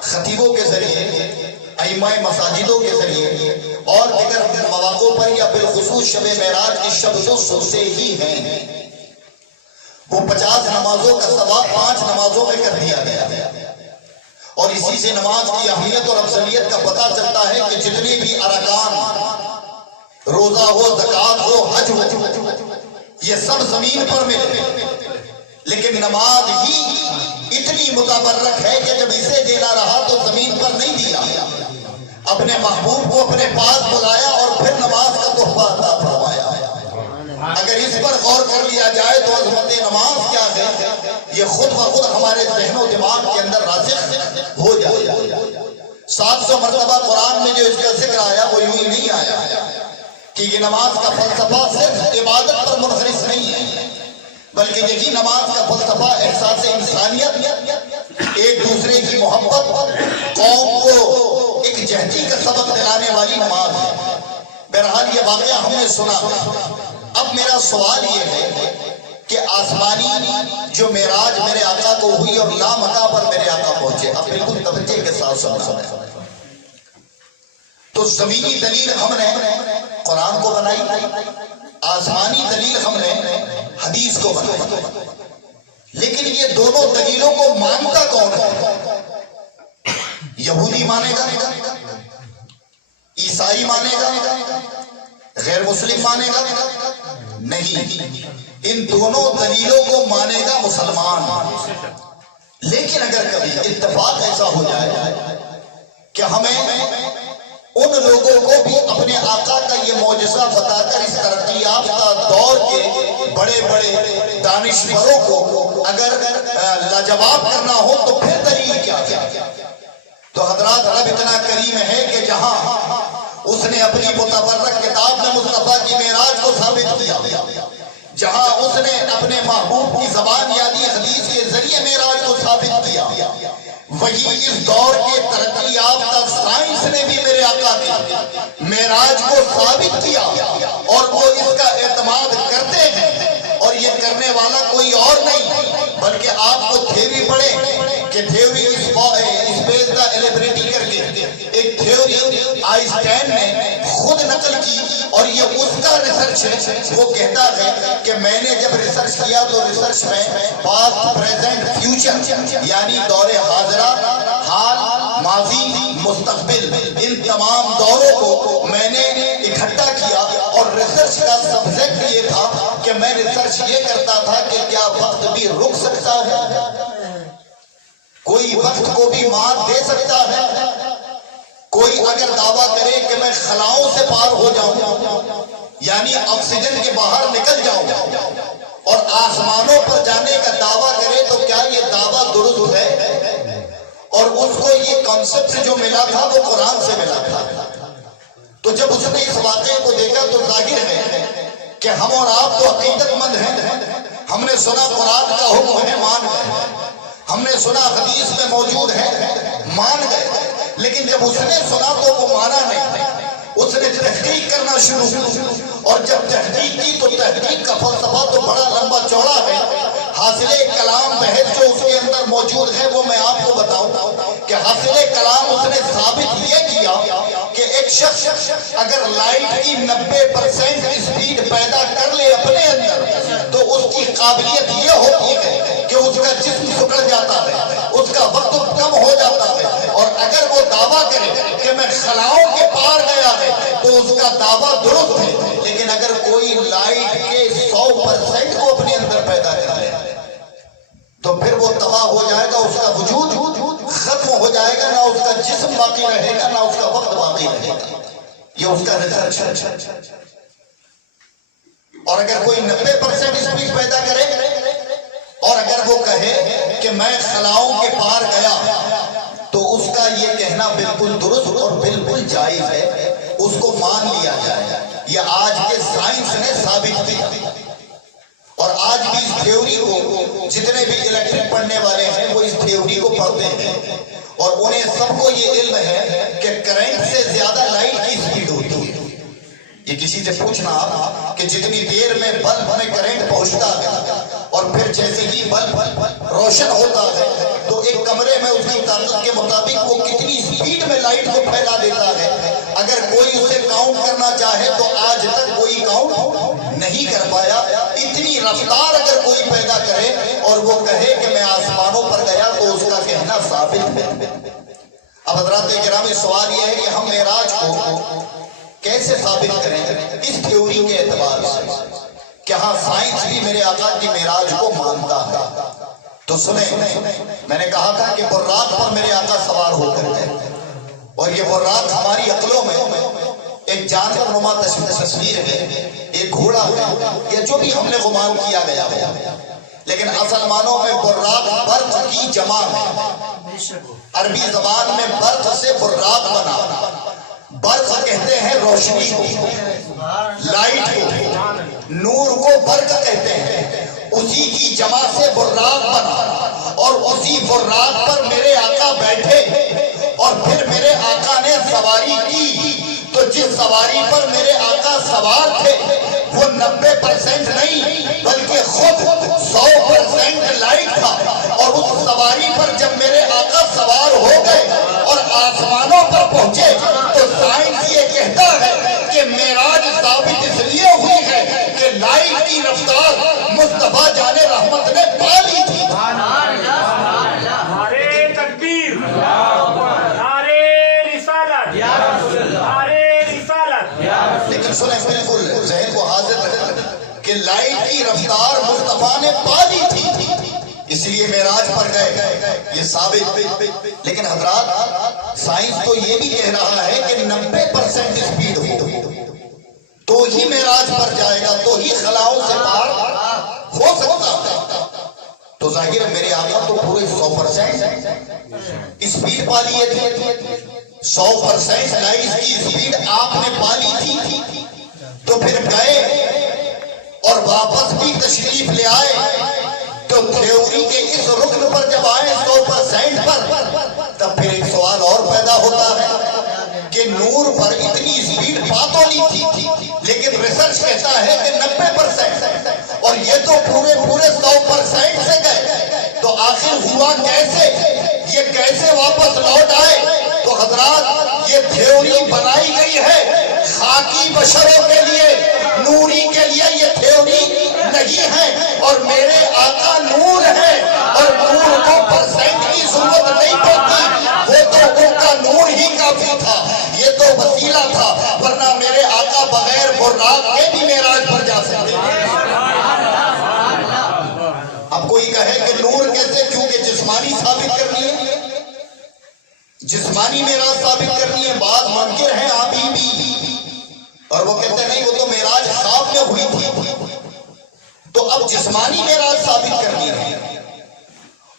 خطیبوں کے ذریعے، ائمہ مساجدوں کے ذریعے اور دیگر مواقع پر یا بالخصوص شب معراج کی شب تو سنتے ہی ہیں، وہ 50 نمازوں کا ثواب 5 نمازوں میں کر دیا گیا، اور اسی سے نماز کی اہمیت اور افضلیت کا پتہ چلتا ہے کہ جتنے بھی ارکان، روزہ ہو، زکوٰۃ ہو، حج ہو، یہ سب زمین پر ملے، لیکن نماز ہی اتنی متبرک ہے کہ جب اسے دینا رہا تو زمین پر نہیں دیا، اپنے محبوب کو اپنے پاس بلایا اور پھر نماز کا تحفہ عطا فرمایا۔ اگر اس پر غور کر لیا جائے تو عظمت نماز کیا ہے یہ خود بخود ہمارے ذہن و دماغ کے اندر راسخ ہو جائے۔ 700 مرتبہ قرآن میں جو اس کا ذکر آیا وہ یوں ہی نہیں آیا کہ یہ نماز کا فلسفہ صرف عبادت پر منحصر نہیں ہے، بلکہ یہی نماز کا فلسفہ احساس انسانیت، ایک دوسرے کی محبت، قوم کو ایک جہتی کا سبق دلانے والی نماز ہے۔ بہرحال یہ واقعہ ہم نے سنا، اب میرا سوال یہ ہے کہ آسمانی جو معراج میرے آقا کو ہوئی اور لا مکہ پر میرے آقا پہنچے، اب بالکل توجہ کے ساتھ سننا ہے۔ تو زمینی دلیل ہم نے قرآن کو بنائی، آسمانی دلیل ہم نے حدیث کو بنائی، لیکن یہ دونوں دلیلوں کو مانتا کون ہے؟ یہودی مانے گا، عیسائی مانے گا، غیر مسلم مانے گا؟ نہیں، ان دونوں دلیلوں کو مانے گا مسلمان۔ لیکن اگر کبھی اتفاق ایسا ہو جائے کہ ہمیں ان لوگوں کو بھی اپنے آقا کا یہ معجزہ بتا کر اس ترقی یافتہ دور کے بڑے بڑے دانشوروں کو اگر لاجواب کرنا ہو تو پھر دلیل کیا ہے؟ تو حضرات رب اتنا کریم ہے کہ جہاں اس نے اپنی متبرک کتاب میں مصطفیٰ کی معراج کو ثابت کیا، جہاں اس نے اپنے محبوب کی زبان یادی حدیث کے ذریعے معراج کو ثابت کیا، وہی اس دور کے ترقی یافتہ سائنس نے بھی میرے آقا کی معراج کو ثابت کیا، اور وہ اس کا اعتماد کرتے ہیں، اور یہ کرنے والا کوئی اور نہیں بلکہ آپ کو تھیوری پڑھیں کہ تھیوری اسپیس کا ایلیبریٹی کر کے ایک تھیوری آئنسٹائن نے خود نقل کی اور یہ اس کا ریسرچ ہے. وہ کہتا ہے کہ میں نے جب ریسرچ کیا تو ریسرچ میں پاسٹ پریزنٹ فیوچر یعنی دور حاضرہ، حال، ماضی، مستقبل، ان تمام دوروں کو میں نے اکٹھا کیا. اور ریسرچ کا سبجیکٹ یہ تھا کہ میں ریسرچ یہ کرتا تھا کہ کیا وقت بھی رک سکتا ہے، کوئی وقت کو بھی مات دے سکتا ہے. کوئی اگر دعویٰ کرے کہ میں خلاؤں سے پار ہو جاؤں یعنی آکسیجن کے باہر نکل جاؤں اور آسمانوں پر جانے کا دعویٰ کرے تو کیا یہ دعویٰ درست ہے؟ اور اس کو یہ کانسیپٹ جو ملا تھا وہ قرآن سے ملا تھا. تو جب اس نے اس واقعے کو دیکھا تو ظاہر ہے کہ ہم اور آپ تو عقیدت مند ہیں. ہم نے سنا قرآن کا حکم ہے، مان گئے. ہم نے سنا حدیث میں موجود ہے، مان گئے. لیکن جب اس نے سنا تو وہ مانا نہیں. اس نے تحقیق کرنا شروع کی اور جب تحقیق کی تو تحقیق کا فلسفہ تو بڑا لمبا چوڑا ہے. حاصل کلام بحث جو اس کے اندر موجود ہے وہ میں آپ کو بتاؤں کہ حاصل کلام اس نے ثابت یہ کیا کہ ایک شخص اگر لائٹ کی 90% اسپیڈ پیدا کر لے اپنے اندر تو اس کی قابلیت یہ ہوتی ہے کہ اس کا جسم سکڑ جاتا ہے، اس کا وقت کم ہو جاتا ہے. اور اگر وہ دعویٰ کرے کہ میں خلاؤں کے پار گیا ہے تو اس کا دعویٰ درست ہے. لیکن اگر کوئی لائٹ کے 100% کو اپنے اندر پیدا کرے تو پھر وہ تباہ ہو جائے گا، اس کا وجود ختم ہو جائے گا، نہ اس کا جسم باقی رہے گا نہ اس کا وقت باقی رہے گا. یہ اس کا ریسرچ ہے. اور اگر کوئی 90% اسپیڈ پیدا کرے اور اگر وہ کہے کہ میں خلاؤں کے پار گیا تو اس کا یہ کہنا بالکل درست اور بالکل جائز ہے، اس کو مان لیا جائے. یہ آج کے سائنس نے ثابت کیا. اور آج بھی اس تھیوری کو جتنے بھی الیکٹرک پڑھنے والے ہیں وہ اس تھیوری کو پڑھتے ہیں اور انہیں سب کو یہ علم ہے کہ کرنٹ سے زیادہ لائٹ کی اسپیڈ ہوتی ہے. یہ کسی سے پوچھنا کہ جتنی دیر میں بلب میں کرنٹ پہنچتا ہے اور پھر جیسے ہی بلب روشن ہوتا ہے تو ایک کمرے میں اس کی طاقت کے مطابق وہ کتنی اسپیڈ میں لائٹ کو پھیلا دیتا ہے. اگر کوئی اسے کاؤنٹ کرنا چاہے تو آج تک کوئی کاؤنٹ نہیں کر پایا. اتنی رفتار اگر کوئی پیدا کرے اور وہ کہے کہ میں آسمانوں پر گیا تو اس کا کہنا ثابت ہے. اب حضرات گرامی سوال یہ ہے کہ ہم معراج کو کیسے ثابت کریں اس تھیوری کے اعتبار سے کہ ہاں سائنس بھی میرے آقا کی معراج کو مانتا ہے. تو سنیں، میں نے کہا تھا کہ براق پر میرے آقا سوار ہو کر گئے اور یہ براق ہماری عقلوں میں ایک جانور نما تصویر ہے، ایک گھوڑا ہے، یہ جو بھی ہم نے گمان کیا گیا ہے. لیکن اصل معنوں میں براق برق کی جمع ہے. عربی زبان میں برق سے براق بنا. برق کہتے ہیں روشنی کو، لائٹ کو، نور کو برق کہتے ہیں. اسی کی جمع سے براق بنا اور اسی براق پر میرے آقا بیٹھے اور پھر میرے آقا نے سواری کی. تو جس سواری پر میرے آقا سوار تھے وہ 90% نہیں بلکہ خود 100% لائٹ تھا. اور اس سواری پر جب میرے آقا سوار ہو گئے اور آسمانوں پر پہنچے تو سائنس یہ کہتا ہے کہ معراج ثابت اس لیے ہوئی ہے کہ لائٹ کی رفتار مصطفیٰ جان رحمت نے پا لی تھی. نعرے تکبیر، نعرے رسالت، نعرے رسالت. لیکن سنیں، بالکل ذہن کو حاضر رکھیں کہ لائٹ کی رفتار مصطفیٰ نے پا لی تھی اس لیے معراج پر گئے، یہ ثابت. لیکن حضرات سائنس تو یہ بھی کہہ رہا ہے کہ 90% اسپیڈ ہو تو ہی معراج پر جائے گا، تو ہی خلاؤں سے پار ہو سکتا ہے. تو ظاہر ہے میرے آقا تو پورے 100% اسپیڈ پا لیے تھے. 100% لائٹ کی اسپیڈ آپ نے پا لی تھی. تو پھر گئے اور واپس بھی تشریف لے آئے تو تھیوری کے اس رکن پر جب آئے 100% پر تب پھر ایک سوال اور پیدا ہوتا ہے کہ نور پر اتنی اسپیڈ پا تو لی تھی لیکن ریسرچ کہتا ہے کہ 90% اور یہ تو پورے 100% سے گئے. تو آخر ہوا کیسے؟ یہ کیسے واپس لوٹ آئے؟ تو حضرات یہ تھیوری بنائی گئی ہے خاکی بشروں کے لیے، نوری کے لیے یہ تھیوری نہیں ہے۔ اور میرے آقا نور ہے، اور نور کو پرسنٹ کی ضرورت نہیں پڑتی، وہ تو ان کا نور ہی کافی تھا، یہ تو وسیلہ تھا، ورنہ میرے آقا بغیر براق کے بھی معراج پر جا سکتے ہیں۔ اب کوئی کہے کہ نور کیسے؟ کیونکہ جسمانی ثابت کرنی ہے، جسمانی معراج ثابت کرنی ہے۔ بعض منکر ہیں ابھی بھی، اور وہ کہتے ہیں نہیں وہ تو معراج خواب میں ہوئی تھی، تو اب جسمانی معراج ثابت کرنی ہے۔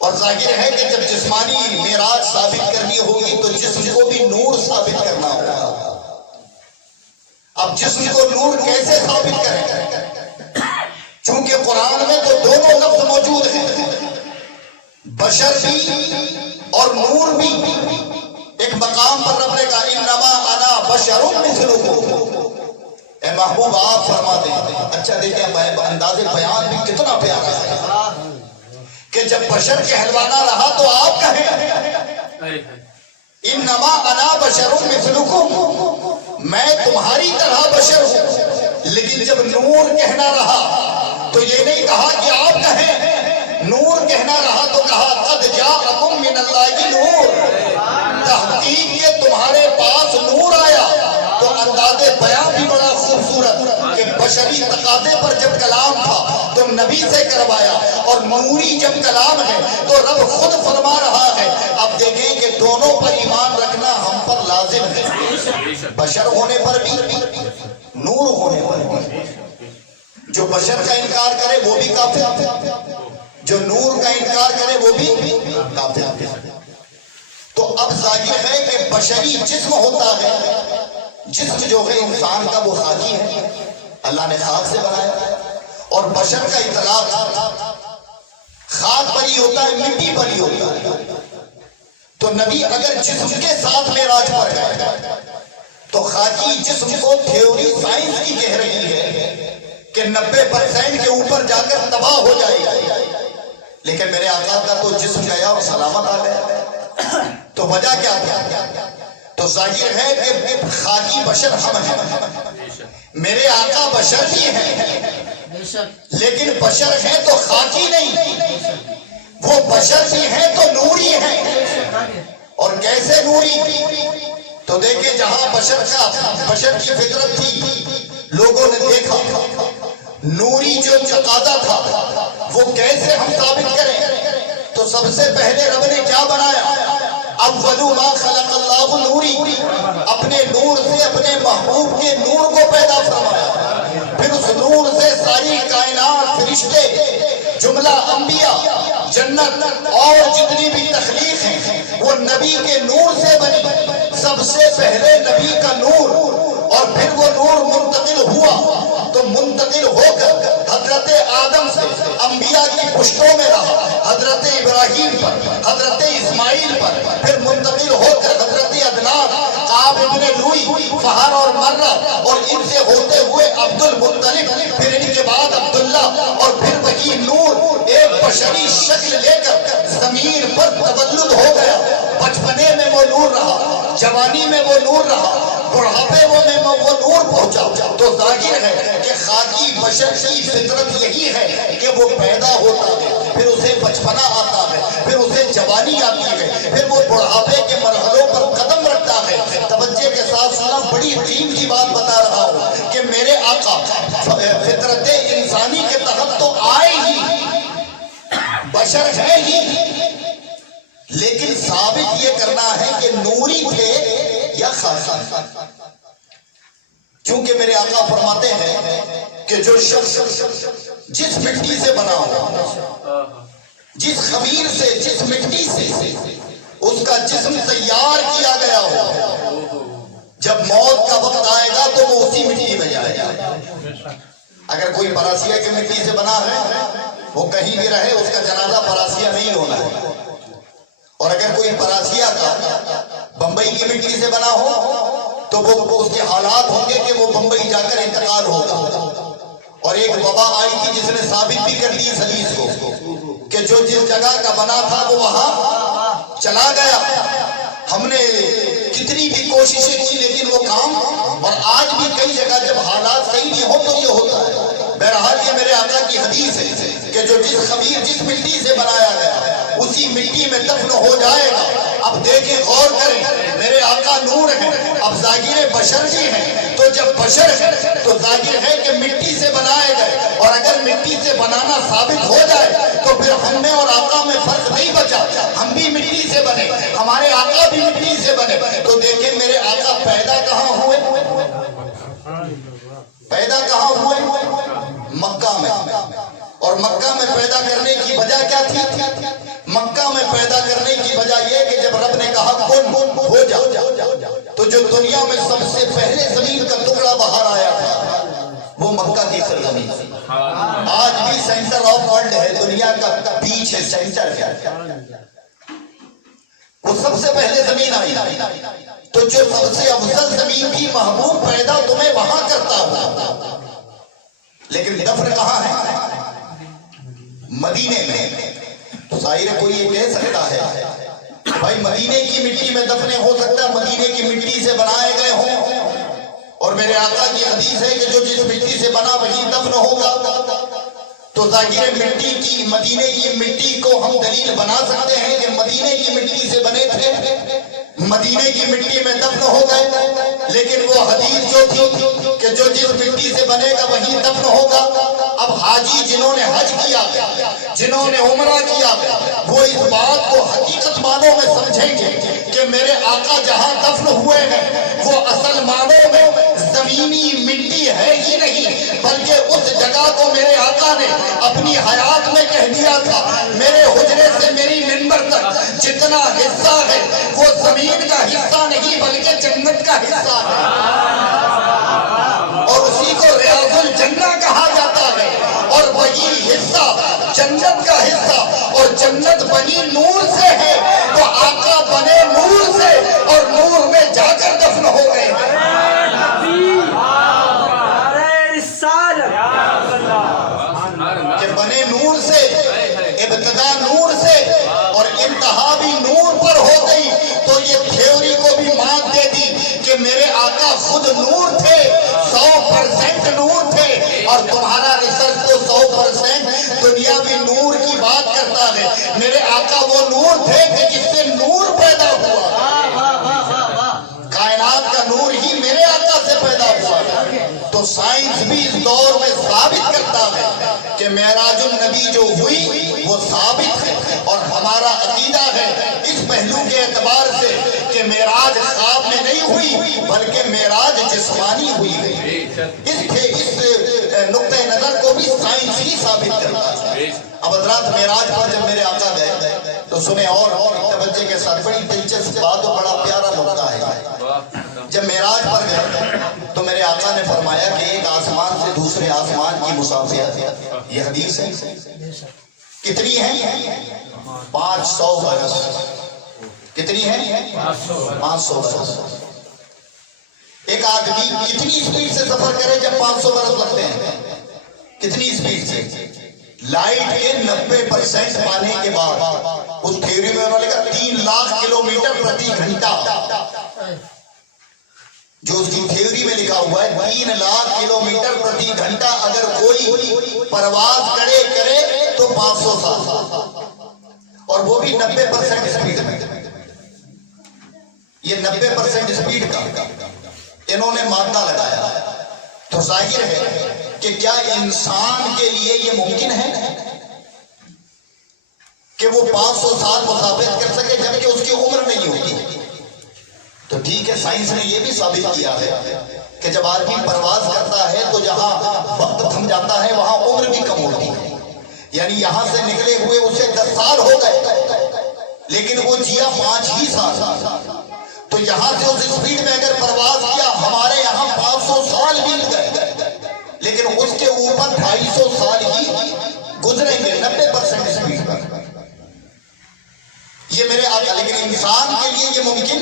اور ظاہر ہے کہ جب جسمانی معراج ثابت کرنی ہوگی تو جسم کو بھی نور ثابت کرنا ہوگا۔ اب جسم کو نور کیسے ثابت کریں؟ چونکہ قرآن میں تو دونوں لفظ موجود ہیں، بشر بھی اور نور بھی۔ ایک مقام پر رب نے کہا انما انا بشر مثلکم، اے محبوب آپ فرما دیں۔ اچھا دیکھیں انداز بیان بھی کتنا پیارا ہے کہ جب بشر کہلوانا رہا تو آپ کہیں انما انا بشر مثلکم، میں تمہاری طرح بشر ہوں۔ لیکن جب نور کہنا رہا تو یہ نہیں کہا کہ آپ کہیں، نور کہنا رہا تو کہا قد جاءکم من اللہ نور، تحقیق یہ تمہارے پاس نور آیا۔ تو انداز بیان بھی بڑا خوبصورت کہ بشری تقاضے پر جب کلام تھا تو نبی سے کروایا، اور نوری جب کلام ہے تو رب خود فرما رہا ہے۔ اب دیکھیں کہ دونوں پر ایمان رکھنا ہم پر لازم ہے، بشر ہونے پر بھی نور ہونے پر بھی۔ جو بشر کا انکار کرے وہ بھی کافر، جو نور کا انکار کرے وہ بھی کافر۔ تو اب ظاہر ہے کہ بشری جسم ہوتا ہے، جسم جو ہے انسان کا وہ خاکی ہے، اللہ نے خاک سے بنایا، اور بشر کا اطلاق خاک پر ہی ہوتا ہے، مٹی پر ہی ہوتا ہے۔ تو نبی اگر جسم کے ساتھ معراج پر ہے تو خاکی جسم کو تھیوری سائنس کی کہہ رہی ہے کہ 90% کے اوپر جا کر تباہ ہو جائے گا، لیکن میرے آقا کا تو جسم گیا اور سلامت آ گیا۔ تو وجہ کیا تھا؟ تو ظاہر ہے کہ خاکی بشر ہم ہیں، میرے آقا بشر بھی ہیں، لیکن بشر ہیں تو خاکی نہیں، وہ بشر بھی ہیں تو نوری ہیں۔ اور کیسے نوری؟ تو دیکھیں جہاں بشر کی فطرت تھی، لوگوں نے دیکھا نوری جو تقاضا تھا وہ کیسے ہم ثابت کریں؟ تو سب سے پہلے رب نے کیا بنایا؟ اول ما خلق اللہ نوری، اپنے نور سے اپنے محبوب کے نور کو پیدا فرمایا، پھر اس نور سے ساری کائنات، فرشتے، جملہ انبیاء، جنت اور جتنی بھی تخلیق ہیں وہ نبی کے نور سے بنی۔ سب سے پہلے نبی کا نور، اور پھر وہ نور منتقل ہوا تو منتقل ہو کر حضرت آدم سے انبیاء کی پشتوں میں رہا، حضرت ابراہیم پر، حضرت اسماعیل پر، پھر منتقل ہو کر حضرت عدنان، قاب ابن لوئی، فہر اور مرہ، اور ان سے ہوتے ہوئے عبد المطلب، پھر ان کے بعد عبداللہ، اور پھر وہی نور ایک بشری شکل لے کر زمین پر تولد ہو گیا۔ بچپنے میں وہ نور رہا، جوانی میں وہ نور رہا، بڑھاپے میں وہ نور پہنچا۔ تو ظاہر ہے کہ خاکی بشر کی فطرت یہی ہے کہ وہ پیدا ہوتا ہے، پھر اسے بچپنا آتا ہے، پھر اسے جوانی آتی ہے، پھر وہ بڑھاپے کے مرحلوں پر قدم رکھتا ہے۔ توجہ کے ساتھ سنا، بڑی قیمتی بات بتا رہا ہوں کہ میرے آقا فطرت انسانی کے تحت تو آئے ہی، بشر ہے ہی، لیکن ثابت یہ کرنا ہے کہ نوری تھے یا خاکی۔ چونکہ میرے آقا فرماتے ہیں کہ جو شخص جس مٹی سے بنا ہو، جس خمیر سے، جس مٹی سے اس کا جسم تیار کیا گیا ہو، جب موت کا وقت آئے گا تو وہ اسی مٹی میں جائے گا۔ اگر کوئی پراسیا کی مٹی سے بنا ہے وہ کہیں بھی رہے، اس کا جنازہ پراسیا نہیں ہونا ہے۔ اور اگر کوئی پراسیا کا بمبئی کی مٹی سے بنا ہو تو وہ اس کے حالات ہوں گے کہ وہ بمبئی جا کر انتقال ہوگا۔ اور ایک وبا آئی تھی جس نے ثابت بھی کر دی اس حدیث کو کہ جو جس جگہ کا بنا تھا وہ وہاں چلا گیا۔ ہم نے کتنی بھی کوششیں کی لیکن وہ کام، اور آج بھی کئی جگہ جب حالات صحیح نہیں ہو تو یہ ہوتا ہے۔ بہرحال یہ میرے آقا کی حدیث ہے کہ جو جس خمیر جس مٹی سے بنایا گیا اسی مٹی میں دفن ہو جائے گا۔ اب دیکھیں، غور کریں، میرے آقا نور ہیں، اب ظاہر بشر بھی ہیں، تو جب بشر ہے تو ظاہر ہے کہ مٹی سے بنائے گئے، اور اگر مٹی سے بنانا ثابت ہو جائے تو پھر ہم میں اور آقا میں فرق نہیں بچا، ہم بھی مٹی سے بنے، ہمارے آقا بھی مٹی سے بنے۔ تو دیکھیں میرے آقا پیدا کہاں ہوئے؟ پیدا کہاں ہوئے؟ مکہ میں۔ اور مکہ میں پیدا کرنے کی وجہ کیا تھی؟ مکہ میں پیدا کرنے کی وجہ یہ کہ جب رب نے کہا کن ہو جا، تو جو دنیا میں سب سے پہلے زمین کا ٹکڑا باہر آیا تھا وہ مکہ کی سرزمین تھی۔ آج بھی سینٹر آف ورلڈ ہے، دنیا کا بیچ ہے، سینٹر ہے، وہ سب سے پہلے زمین آئی۔ تو جو سب سے افضل زمین تھی، محبوب پیدا تمہیں وہاں کرتا ہوں، لیکن دفن کہاں ہے؟ مدینے میں۔ تو ظاہر کوئی یہ کہہ سکتا ہے بھائی مدینے کی مٹی میں دفن ہو سکتا ہے، مدینے کی مٹی سے بنائے گئے ہوں، اور میرے آقا کی حدیث ہے کہ جو جس مٹی سے بنا وہی دفن ہوگا۔ تو ظاہر مٹی کی، مدینے کی مٹی کو ہم دلیل بنا سکتے ہیں کہ مدینے کی مٹی سے بنے تھے، مدینے کی مٹی میں دفن ہو گئے، لیکن وہ حدیث جو تھی کہ جو جس مٹی سے بنے گا وہی دفن ہوگا۔ اب حاجی جنہوں نے حج کیا، جنہوں نے عمرہ کیا، وہ اس بات کو حقیقت معنوں میں سمجھیں گے کہ میرے آقا جہاں دفن ہوئے ہیں وہ اصل معنوں میں زمینی مٹی ہے ہی نہیں، بلکہ اس جگہ کو میرے آقا نے اپنی حیات میں کہہ دیا تھا، میرے حجرے سے میری منبر تک جتنا حصہ ہے وہ زمین کا حصہ نہیں بلکہ جنت کا حصہ ہے، اور اسی کو ریاض الجنہ کہا جاتا ہے، اور وہی حصہ جنت کا حصہ، اور جنت بنی نور سے ہے، تو آقا بنے نور سے اور نور میں جا کر دفن ہو گئے۔ کہ بنے نور سے، ابتدا نور سے اور انتہا بھی نور پر ہو گئی، تو یہ تھیوری کو بھی مان دے دی کہ میرے آقا خود نور تھے، 100% نور تھے، اور تمہارا ریسرچ تو 100% دنیاوی نور کی بات کرتا ہے۔ میرے آقا وہ نور تھے کہ جس سے نور پیدا ہوا، کائنات کا نور ہی میرے آقا سے پیدا ہوا۔ تو سائنس بھی اس دور میں ثابت کرتا ہے کہ معراج النبی جو ہوئی وہ ثابت ہے، اور ہمارا عقیدہ ہے اس پہلو کے اعتبار سے کہ معراج خواب میں نہیں ہوئی بلکہ معراج جسمانی ہوئی ہے۔ اس نقطۂ نظر کو بھی سائنس ہی ثابت کرتا ہے۔ اب حضرات معراج پر جب میرے آقا گئے تو سنیں اور توجہ کے ساتھ، بڑی دلچسپ بات اور بڑا پیارا نقطہ ہے۔ جب معراج پر گئے تو میرے آقا نے فرمایا کہ ایک آسمان سے دوسرے آسمان کی مسافت، یہ حدیث ہے، کتنی ہے؟ 500 برس۔ کتنی ہے؟ 500 برس۔ ایک آدمی کتنی سپیڈ سے سفر کرے جب 500 برس لگتے ہیں؟ کتنی سپیڈ سے؟ لائٹ کے 90% پانے کے بعد، اس تھیوری میں انہوں نے کہا 3 لاکھ کلومیٹر پرتی گھنٹہ، جو اس کی تھیوری میں لکھا ہوا ہے 3 لاکھ کلومیٹر پرتی گھنٹہ اگر کوئی پرواز کرے تو 500 سال، اور وہ بھی 90% سپیڈ میں۔ یہ 90% سپیڈ کا انہوں نے مادہ لگایا، تو ظاہر ہے کہ کیا انسان کے لیے یہ ممکن ہے کہ وہ 500 سال مسافرت کر سکے جبکہ اس کی عمر نہیں ہوتی؟ تو ٹھیک ہے، سائنس نے یہ بھی ثابت کیا ہے کہ جب آدمی پرواز کرتا ہے تو جہاں وقت تھم جاتا ہے وہاں عمر بھی کم ہوتی ہے، یعنی یہاں سے نکلے ہوئے اسے 10 سال ہو گئے لیکن وہ جیا 5 ہی سال، تو یہاں سے اس سپیڈ میں اگر پرواز کیا، ہمارے یہاں 500 سال بیت گئے لیکن اس کے اوپر 250 سال ہی گزریں گے 90% سپیڈ پر۔ یہ میرے آقا، لیکن انسان کے لیے یہ ممکن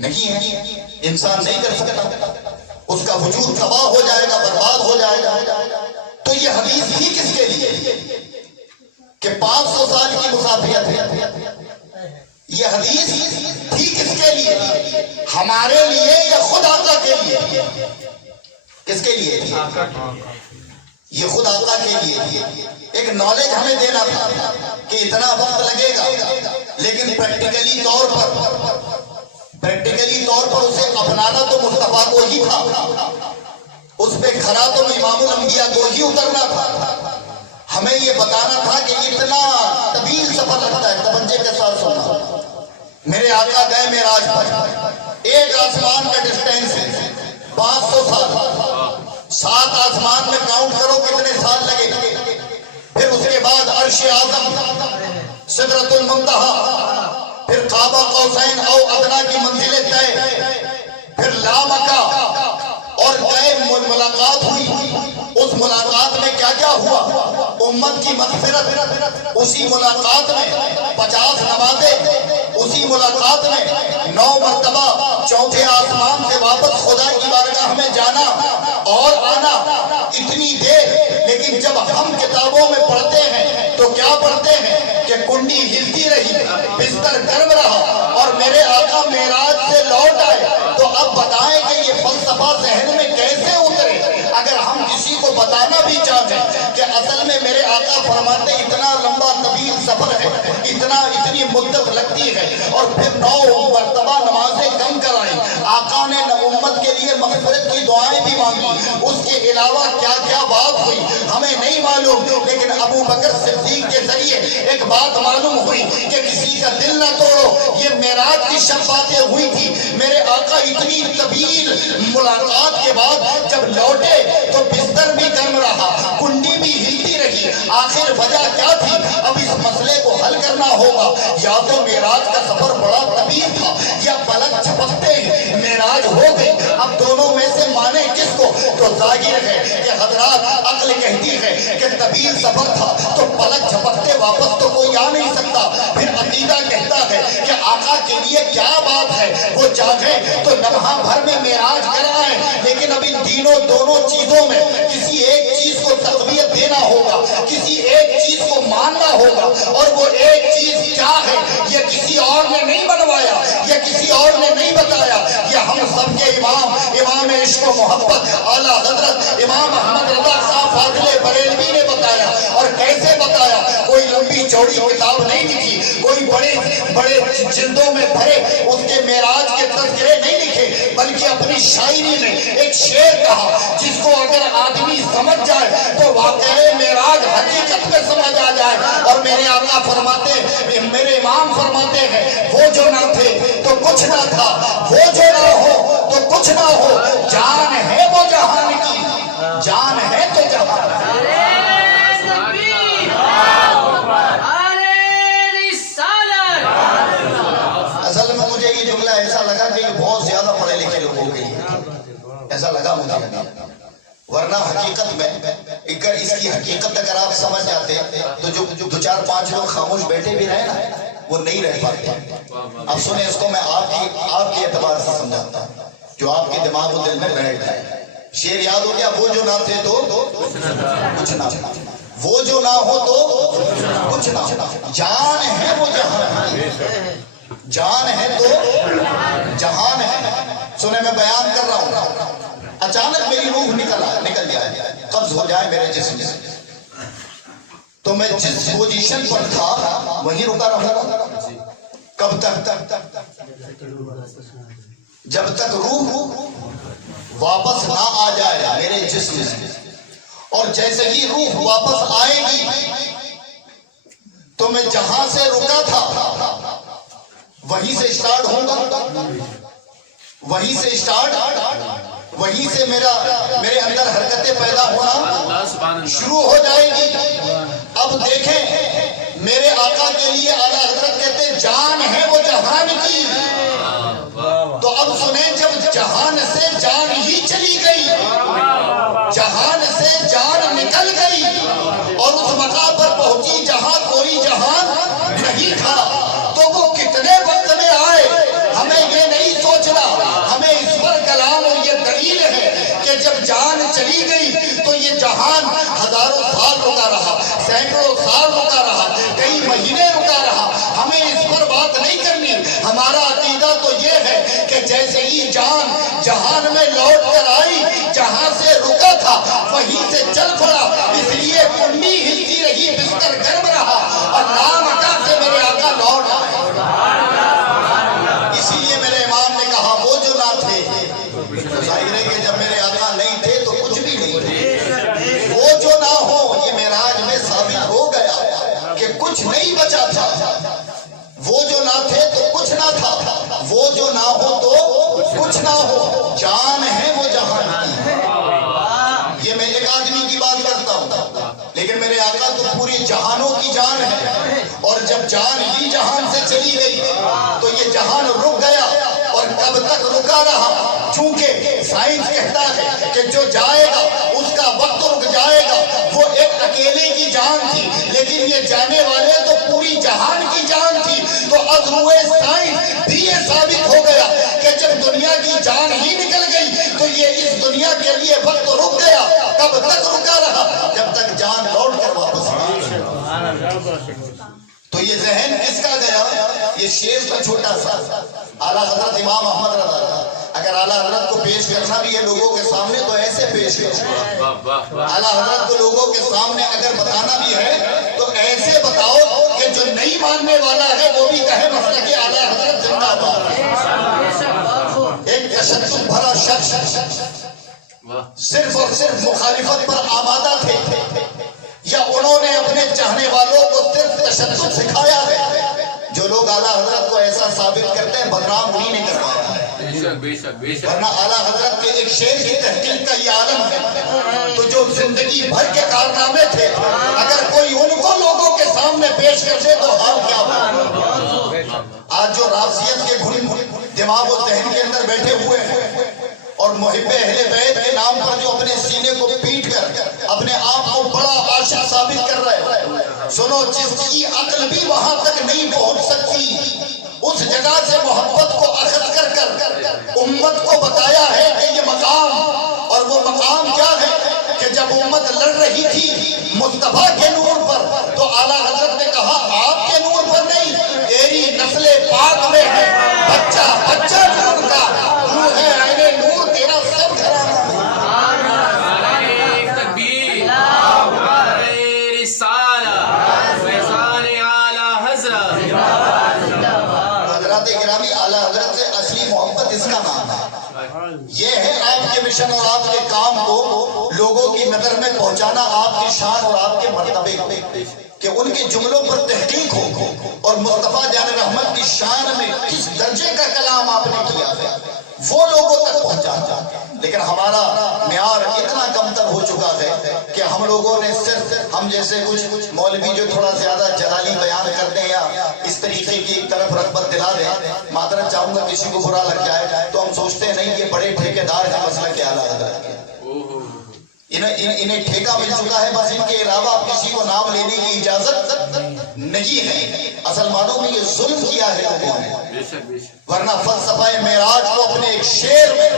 نہیں ہے، انسان نہیں کر سکتا، اس کا وجود تباہ ہو جائے گا، برباد ہو جائے گا۔ تو یہ حدیث ہی کس کے لیے کہ 500 سال کی مسافرت ہے، یہ حدیث تھی کس کے لیے؟ ہمارے لیے یا خود آقا کے لیے؟ کس کے لیے تھی؟ یہ خود آقا کے لیے تھی. ایک نالج ہمیں دینا تھا کہ اتنا وقت لگے گا، لیکن پریکٹیکلی طور پر اسے اپنانا تو مصطفیٰ کو ہی تھا، اس پہ کھڑا تو امام الانبیاء کو ہی اترنا تھا. ہمیں یہ بتانا تھا کہ اتنا طویل سفر لگتا ہے. توجہ کے ساتھ سننا. میرے آقا گئے معراج پر، ایک آسمان کا ڈسٹینس ہے 500 سال. 7 آسمان میں کاؤنٹ کرو کتنے سال لگے. پھر اس کے بعد عرش اعظم، سدرۃ المنتہا، پھر قاب قوسین او ادنیٰ کی منزلیں طے، پھر لامکہ، اور گئے ملاقات ہوئی. اس ملاقات میں کیا کیا ہوا؟ امت کی مغفرت. اسی ملاقات میں 50 نمازیں. اسی ملاقات میں 9 مرتبہ چوتھے آسمان سے واپس خدا کی بارگاہ میں جانا اور آنا. اتنی دیر. لیکن جب ہم کتابوں میں پڑھتے ہیں تو کیا پڑھتے ہیں کہ کنڈی ہلتی رہی، بستر گرم رہا، اور میرے آقا معراج سے لوٹ آئے. تو اب بتائیں کہ یہ فلسفہ ذہن میں کیسے اترے؟ اگر ہم کسی کو بتانا بھی چاہتے کہ اصل میں میرے آقا فرماتے اتنا لمبا طویل سفر ہے، اتنی مدت لگتی ہے، اور پھر 9 مرتبہ نمازیں کم کرائیں. آقا نے امت کے لیے مغفرت کی دعائیں بھی مانگی. اس کے علاوہ کیا کیا بات ہوئی ہمیں نہیں معلوم، لیکن ابو بکر صدیق کے ذریعے ایک بات معلوم ہوئی کہ کسی کا دل نہ توڑو. یہ معراج کی شب باتیں ہوئی تھی. میرے آقا اتنی طویل ملاقات کے بعد جب لوٹے تو بستر بھی گرم رہا، کنڈی بھی ہلتی رہی. آخر وجہ کیا تھی؟ اب اس مسئلے کو حل کرنا ہوگا. یا تو معراج کا سفر بڑا طویل تھا، یا پلک جھپکتے ہی معراج ہو گئی. اب دونوں میں سے مانے کس کو؟ تو ظاہر ہے کہ حضرات عقل کہتی ہے کہ طویل سفر تھا تو پلک جھپکتے واپس تو کوئی آ نہیں سکتا. پھر عقیدہ کہتا ہے کہ آقا کے لیے کیا بات ہے، وہ چاہے تو لمحہ بھر میں معراج کر آئے. لیکن اب ان دونوں چیزوں میں کسی ایک چیز کو تقویت دینا ہوگا، کسی ایک چیز کو ماننا ہوگا. اور وہ ایک چیز کیا ہے؟ یہ کسی اور نے نہیں بنوایا، یہ کسی اور نے نہیں بتایا. یہ ہم سب کے امام عشق و محبت اعلیٰ حضرت امام احمد رضا صاحب فاضل بریلوی نے بتایا. اور کیسے بتایا؟ کوئی لمبی چوڑی کتاب نہیں لکھی، کوئی بڑے جلدوں میں بھرے اس کے معراج کے تذکرے نہیں لکھے، بلکہ اپنی شاعری میں ایک شعر کہا جس کو اگر آدمی سمجھ جائے تو واقعہ معراج حقیقت میں سمجھ آ جائے. اور میرے آقا فرماتے، میرے امام فرماتے ہیں، وہ جو نہ تھے تو کچھ نہ تھا، وہ جو نہ ہو تو کچھ نہ ہو. جان ہے وہ جہان کی، جان ہے تو جہان. اصل میں مجھے یہ جملہ ایسا لگا کہ یہ بہت زیادہ پڑھے لکھے لوگوں کے لیے ایسا لگا مجھے. ورنہ حقیقت میں اگر اس کی حقیقت اگر آپ سمجھ جاتے تو جو 2-4-5 لوگ خاموش بیٹھے بھی رہے نا وہ نہیں رہ پاتے. اب سنیں اس کو میں آپ کے اعتبار سے سمجھاتا ہوں جو آپ کے دماغ و دل میں بیٹھ جائے. شعر یاد ہو گیا؟ وہ جو نہ تھے تو کچھ نہ، وہ جو نہ ہو تو کچھ نہ. جان ہے وہ جہان، جان ہے تو جہان ہے. سنیں میں بیان کر رہا ہوں. اچانک میری روح نکل جائے، قبض ہو جائے میرے جسم سے، تو میں جس پوزیشن پر تھا وہیں رکا رہا. کب تک؟ جب تک روح واپس نہ آ جائے میرے جسم سے. اور جیسے ہی روح واپس آئے گی تو میں جہاں سے رکا تھا وہیں سے اسٹارٹ ہوں گا، وہیں سے اسٹارٹ، وہیں سے میرے اندر حرکتیں پیدا ہونا شروع ہو جائے گی. اب دیکھیں میرے آقا کے لیے اعلیٰ حضرت کہتے ہیں جان ہے وہ جہان کی. تو اب سنیں، جب جہان سے جان ہی چلی گئی، جہان سے جان نکل گئی اور اس مقام پر پہنچی جہاں کوئی جہان نہیں تھا، تو وہ کتنے وقت میں آئے ہمیں یہ نہیں سوچنا. ہمیں اس پر کلام اور یہ دلیل ہے کہ جب جان چلی گئی تو یہ جہان ہزاروں سال رکا رہا، سینکڑوں سال رکا رہا، کئی مہینے رکا رہا. ہمیں اس پر بات نہیں کرنی. ہمارا عقیدہ تو یہ ہے کہ جیسے ہی جان جہان میں لوٹ کر آئی، جہاں سے رکا تھا وہیں سے چل پڑا، اس لیے کنڈی ہلتی رہی، بستر گرم رہا اور نام اٹا سے میرے آقا لوٹ آئے۔ اسی لیے میرے امام نے کہا وہ جو نہ تھے، ظاہر ہے کہ جب میرے آقا نہیں تھے تو کچھ بھی نہیں تھے، وہ جو نہ ہو، یہ معراج میں ثابت ہو گیا کہ کچھ نہیں بچا تھا۔ وہ جو نہ تھے تو کچھ نہ تھا، وہ جو نہ ہو تو کچھ نہ ہو، جان ہے وہ جہان کی۔ یہ میں ایک آدمی کی بات کرتا ہوں، لیکن میرے آقا تو پوری جہانوں کی جان ہے، اور جب جان ہی جہان سے چلی گئی تو یہ جہان رک گیا، اور کب تک رکا رہا؟ چونکہ سائنس کہتا ہے کہ جو جائے گا اس کا وقت رک جائے گا، وہ ایک اکیلے کی جان تھی، لیکن یہ جانے والے تو پوری جہان کی جان تھی۔ تو از روئے سائنس بھی یہ ثابت ہو گیا کہ جب دنیا کی جان ہی نکل گئی تو یہ اس دنیا کے لیے وقت رک گیا۔ کب تک رکا رہا؟ جب تک جان لوٹ کر واپس آئی۔ تو یہ ذہن کس کا گیا؟ یہ شیر کا چھوٹا سا اعلیٰ حضرت امام احمد رضا کا۔ اگر اعلیٰ حضرت کو پیش کرنا بھی ہے لوگوں کے سامنے تو ایسے پیش کرو۔ اعلیٰ حضرت کو لوگوں کے سامنے اگر بتانا بھی ہے تو ایسے بتاؤ کہ جو نہیں ماننے والا ہے وہ بھی کہے مسلک اعلیٰ حضرت زندہ باد۔ ایک تشدد بھرا شخص صرف اور صرف مخالفت پر آمادہ تھے، یا انہوں نے اپنے چاہنے والوں کو صرف تشدد سکھایا ہے؟ جو لوگ اعلیٰ حضرت کو ایسا ثابت کرتے ہیں بدنام انہی نے کروایا ہے، ورنہ اعلیٰ حضرت کے ایک شعر کی تحقیق کا یہ عالم ہے۔ تو جو زندگی بھر کے کارنامے تھے اگر کوئی ان کو لوگوں کے سامنے پیش کر دے تو حال کیا ہوگا؟ آج جو رافضیت کے گھن دماغ و ذہن کے اندر بیٹھے ہوئے ہیں اور محب اہل بیت کے نام پر جو اپنے سینے کو پیٹ کر اپنے آپ کو بڑا عاشق ثابت کر رہے ہیں، سنو، جس کی عقل بھی وہاں تک نہیں پہنچ سکتی اس جگہ سے محبت کو اخذ کر کر امت کو بتایا ہے کہ یہ مقام، اور وہ مقام کیا ہے کہ جب امت لڑ رہی تھی مصطفیٰ کے نور پر تو اعلیٰ حضرت نے کہا آپ کے نور پر نہیں، تیری نسل پاک میں ہے بچہ بچہ نور کا، تو ہے عین نور تیرا سب گھرانہ۔ یہ ہے آپ کے مشن اور آپ کے کام کو لوگوں کی نظر میں پہنچانا، آپ کی شان اور آپ کے مرتبے کہ ان کے جملوں پر تحقیق ہو، اور مصطفیٰ جان رحمت کی شان میں کس درجے کا کلام آپ نے کیا ہے وہ لوگوں تک پہنچانا۔ لیکن ہمارا معیار اتنا کمتر ہو چکا ہے کہ ہم لوگوں نے صرف ہم جیسے کچھ مولوی جو تھوڑا زیادہ جلالی بیان کرتے ہیں یا اس طریقے کی ایک طرف رغبت دلا دیں، معذرت چاہوں گا کسی کو برا لگ جائے تو ہم سوچتے ہیں نہیں یہ بڑے ٹھیکیدار کا مسئلہ کیا حضرت کے انہیں ٹھیکہ مل چکا ہے، بس ان کے علاوہ کسی کو نام لینے کی اجازت نہیں ہے۔ اصل معنوں میں یہ ظلم کیا ہے لوگوں نے، ورنہ فلسفہ معراج کو اپنے ایک شعر میں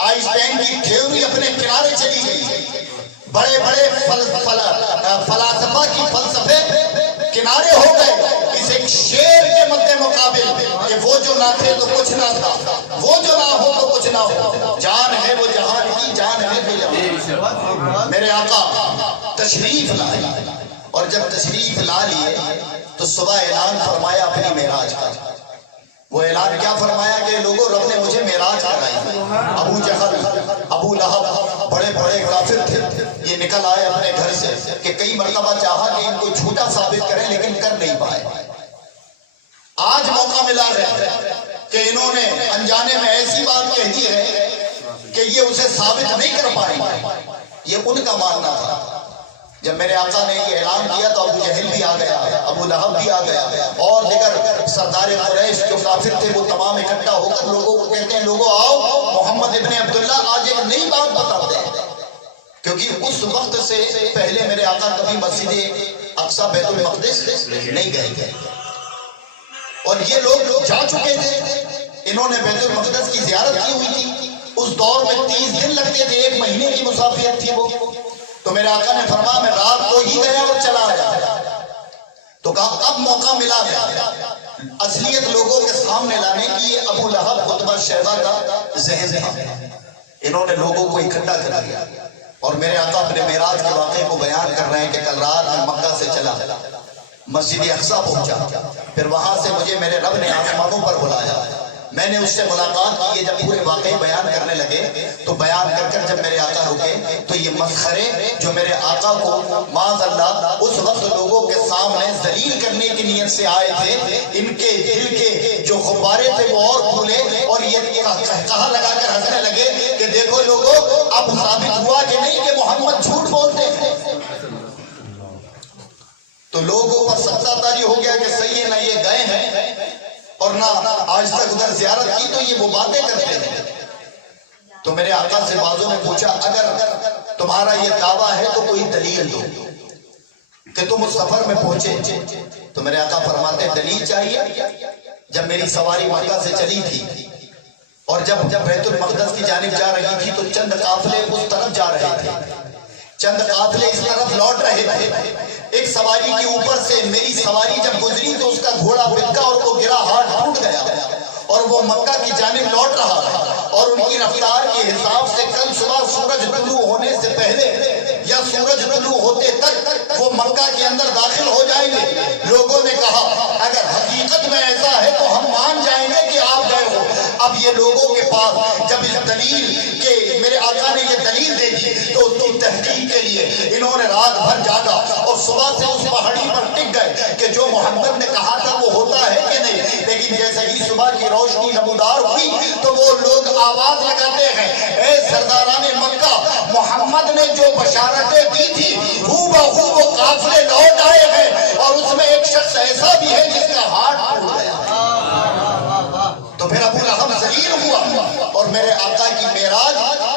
آئنسٹائن کی تھیوری اپنے کنارے چلی گئی، بڑے بڑے فلاسفہ کی فلسفے کنارے ہو گئے اس ایک شعر کے مد مقابل کہ وہ جو نہ تھے تو کچھ نہ تھا، وہ جو نہ ہو تو کچھ نہ ہو، جان ہے وہ جہان کی، جان ہے وہ جہان۔ میرے آقا تشریف لائے، اور جب تشریف لا لیے تو صبح اعلان فرمایا اپنی معراج کا۔ وہ اعلان کیا فرمایا کہ لوگوں رب نے مجھے معراج کرائی۔ ابو جہل، ابو لہب بڑے بڑے کافر تھے، یہ نکل آئے اپنے گھر سے کہ کئی مرتبہ چاہا کہ ان کو جھوٹا ثابت کریں لیکن کر نہیں پائے۔ آج موقع ملا ہے کہ انہوں نے انجانے میں ایسی بات کہہ دی ہے کہ یہ اسے ثابت نہیں کر پائیں گے، یہ ان کا ماننا تھا۔ جب میرے آقا نے یہ اعلان کیا تو ابو جہل بھی آ گیا، ابو لہب بھی آ گیا، اور دیگر سردار قریش جو کافر تھے وہ تمام اکٹھا ہو کر لوگوں کو کہتے ہیں لوگوں آؤ محمد ابن عبداللہ آج ایک نئی بات بتاتے ہیں، کیونکہ اس وقت سے پہلے میرے آقا کبھی مسجد اقصی بیت المقدس نہیں گئے، اور یہ لوگ جا چکے تھے، انہوں نے بیت المقدس کی زیارت کی ہوئی تھی، اس دور میں 30 دن لگتے تھے، 1 مہینے کی مسافت تھی وہ۔ تو میرے آقا نے فرمایا میں رات کو ہی گیا اور چلا آیا، تو کہا اب موقع ملا ہے، اصلیت لوگوں کے سامنے لانے کی یہ ابو لہب عتبہ شیبہ کا ذہن تھا. انہوں نے لوگوں کو اکٹھا کر دیا اور میرے آقا اپنے معراج کے واقعے کو بیان کر رہے ہیں کہ کل رات میں مکہ سے چلا، مسجد اقصیٰ پہنچا، پھر وہاں سے مجھے میرے رب نے آسمانوں پر بلایا، میں نے اس سے ملاقات کی. یہ جب پورے واقعے بیان کرنے لگے تو بیان کر کر جب میرے آقا رکے تو یہ مسخرے جو میرے آقا کو معاذ اللہ اس وقت لوگوں کے سامنے ذلیل کرنے کی نیت سے آئے تھے، ان کے دل کے جو غبارے تھے وہ اور پھولے اور یہ کہا لگا کر ہنسنے لگے کہ دیکھو لوگوں اب ثابت ہوا کہ نہیں کہ محمد جھوٹ بولتے ہیں. تو لوگوں پر سخت تاری ہو گیا کہ صحیح ہے نہ یہ گئے ہیں اور نہ آج تک ادھر زیارت کی تو یہ وہ باتیں کرتے ہیں. تو میرے آقا سے بعضوں نے پوچھا اگر تمہارا یہ دعویٰ ہے تو کوئی دلیل دو کہ تم اس سفر میں پہنچے. تو میرے آقا فرماتے دلیل چاہیے. جب میری سواری مکہ سے چلی تھی اور جب بیت المقدس کی جانب جا رہی تھی تو چند قافلے اس طرف جا رہے تھے، چند قافلے اس طرف لوٹ رہے تھے. ایک سواری کے اوپر سے میری سواری جب گزری تو اس کا گھوڑا بچا اور وہ گرا، ہاتھ ٹوٹ گیا اور وہ مکہ کی جانب لوٹ رہا تھا. اور ان کی رفتار کے حساب سے کل صبح سورج طلوع ہونے سے پہلے یا سورج طلوع ہوتے تک وہ مکہ کے اندر داخل ہو جائیں گے. لوگوں نے کہا اگر حقیقت میں ایسا ہے تو ہم مان جائیں گے کہ آپ گئے ہو. اب یہ لوگوں کے پاس جب اس دلیل کہ میرے آقا نے یہ دلیل دے دی تو اس کی تحقیق کے لیے انہوں نے رات بھر جاگا اور صبح سے اس پہاڑی پر ٹک گئے کہ جو محمد نے کہا تھا وہ ہوتا ہے کہ نہیں. لیکن جیسے ہی صبح کی روشنی نمودار ہوئی تو وہ لوگ آواز لگاتے ہیں اے سرداران مکہ، محمد نے جو بشارتیں دی تھی ہو بہو وہ قافلے لوٹ آئے ہیں اور اس میں ایک شخص ایسا بھی ہے جس کا ہاتھ ٹوٹ گیا. تو پھر ابو لہب ذلیل ہوا اور میرے آقا کی معراج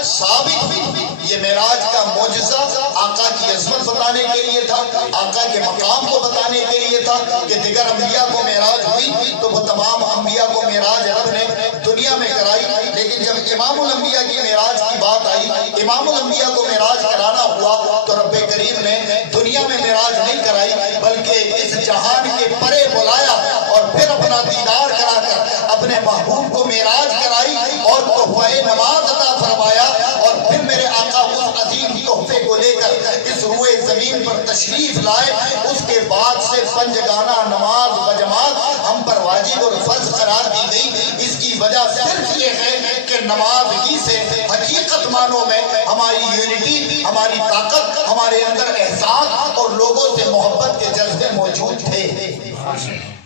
ثابت ہوئی. یہ معراج کا معجزہ آقا کی عظمت بتانے کے لیے تھا، آقا کے مقام کو بتانے کے لیے تھا کہ دیگر انبیاء کو معراج ہوئی تو وہ تمام انبیاء کو معراج رب نے دنیا میں کرائی. لیکن جب امام الانبیاء کی معراج کی بات آئی، امام الانبیاء کو معراج کرانا ہوا تو رب کریم نے دنیا میں معراج نہیں کرائی بلکہ اس جہان کے پرے بلایا اور پھر اپنا دیدار کرا کر اپنے محبوب کو معراج کرائی اور تحفہ نماز عطا فرمایا. اور پھر میرے آقا اس عظیم تحفے کو لے کر اس روئے زمین پر تشریف لائے. اس کے بعد سے پنجگانہ نماز بجماعت ہم پر واجب اور فرض قرار دی گئی. اس کی وجہ صرف یہ ہے کہ نماز ہی سے حقیقت معنوں میں ہماری یونٹی، ہماری طاقت، ہمارے اندر احساس اور لوگوں سے محبت کے جذبے موجود تھے.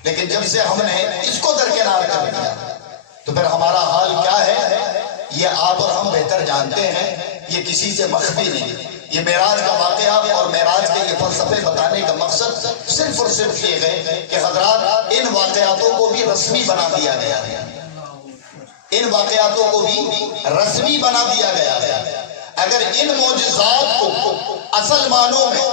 لیکن جب سے ہم نے اس کو درکنار کر دیا تو پھر ہمارا حال کیا ہے یہ آپ اور ہم بہتر جانتے ہیں. یہ کسی سے مخفی نہیں. یہ معراج کا واقعہ اور معراج کے یہ فلسفے بتانے کا مقصد صرف اور صرف یہ ہے کہ حضرات ان واقعاتوں کو بھی رسمی بنا دیا گیا ہے. ان واقعاتوں کو بھی رسمی بنا دیا گیا ہے. اگر ان معجزات کو اصل معنوں میں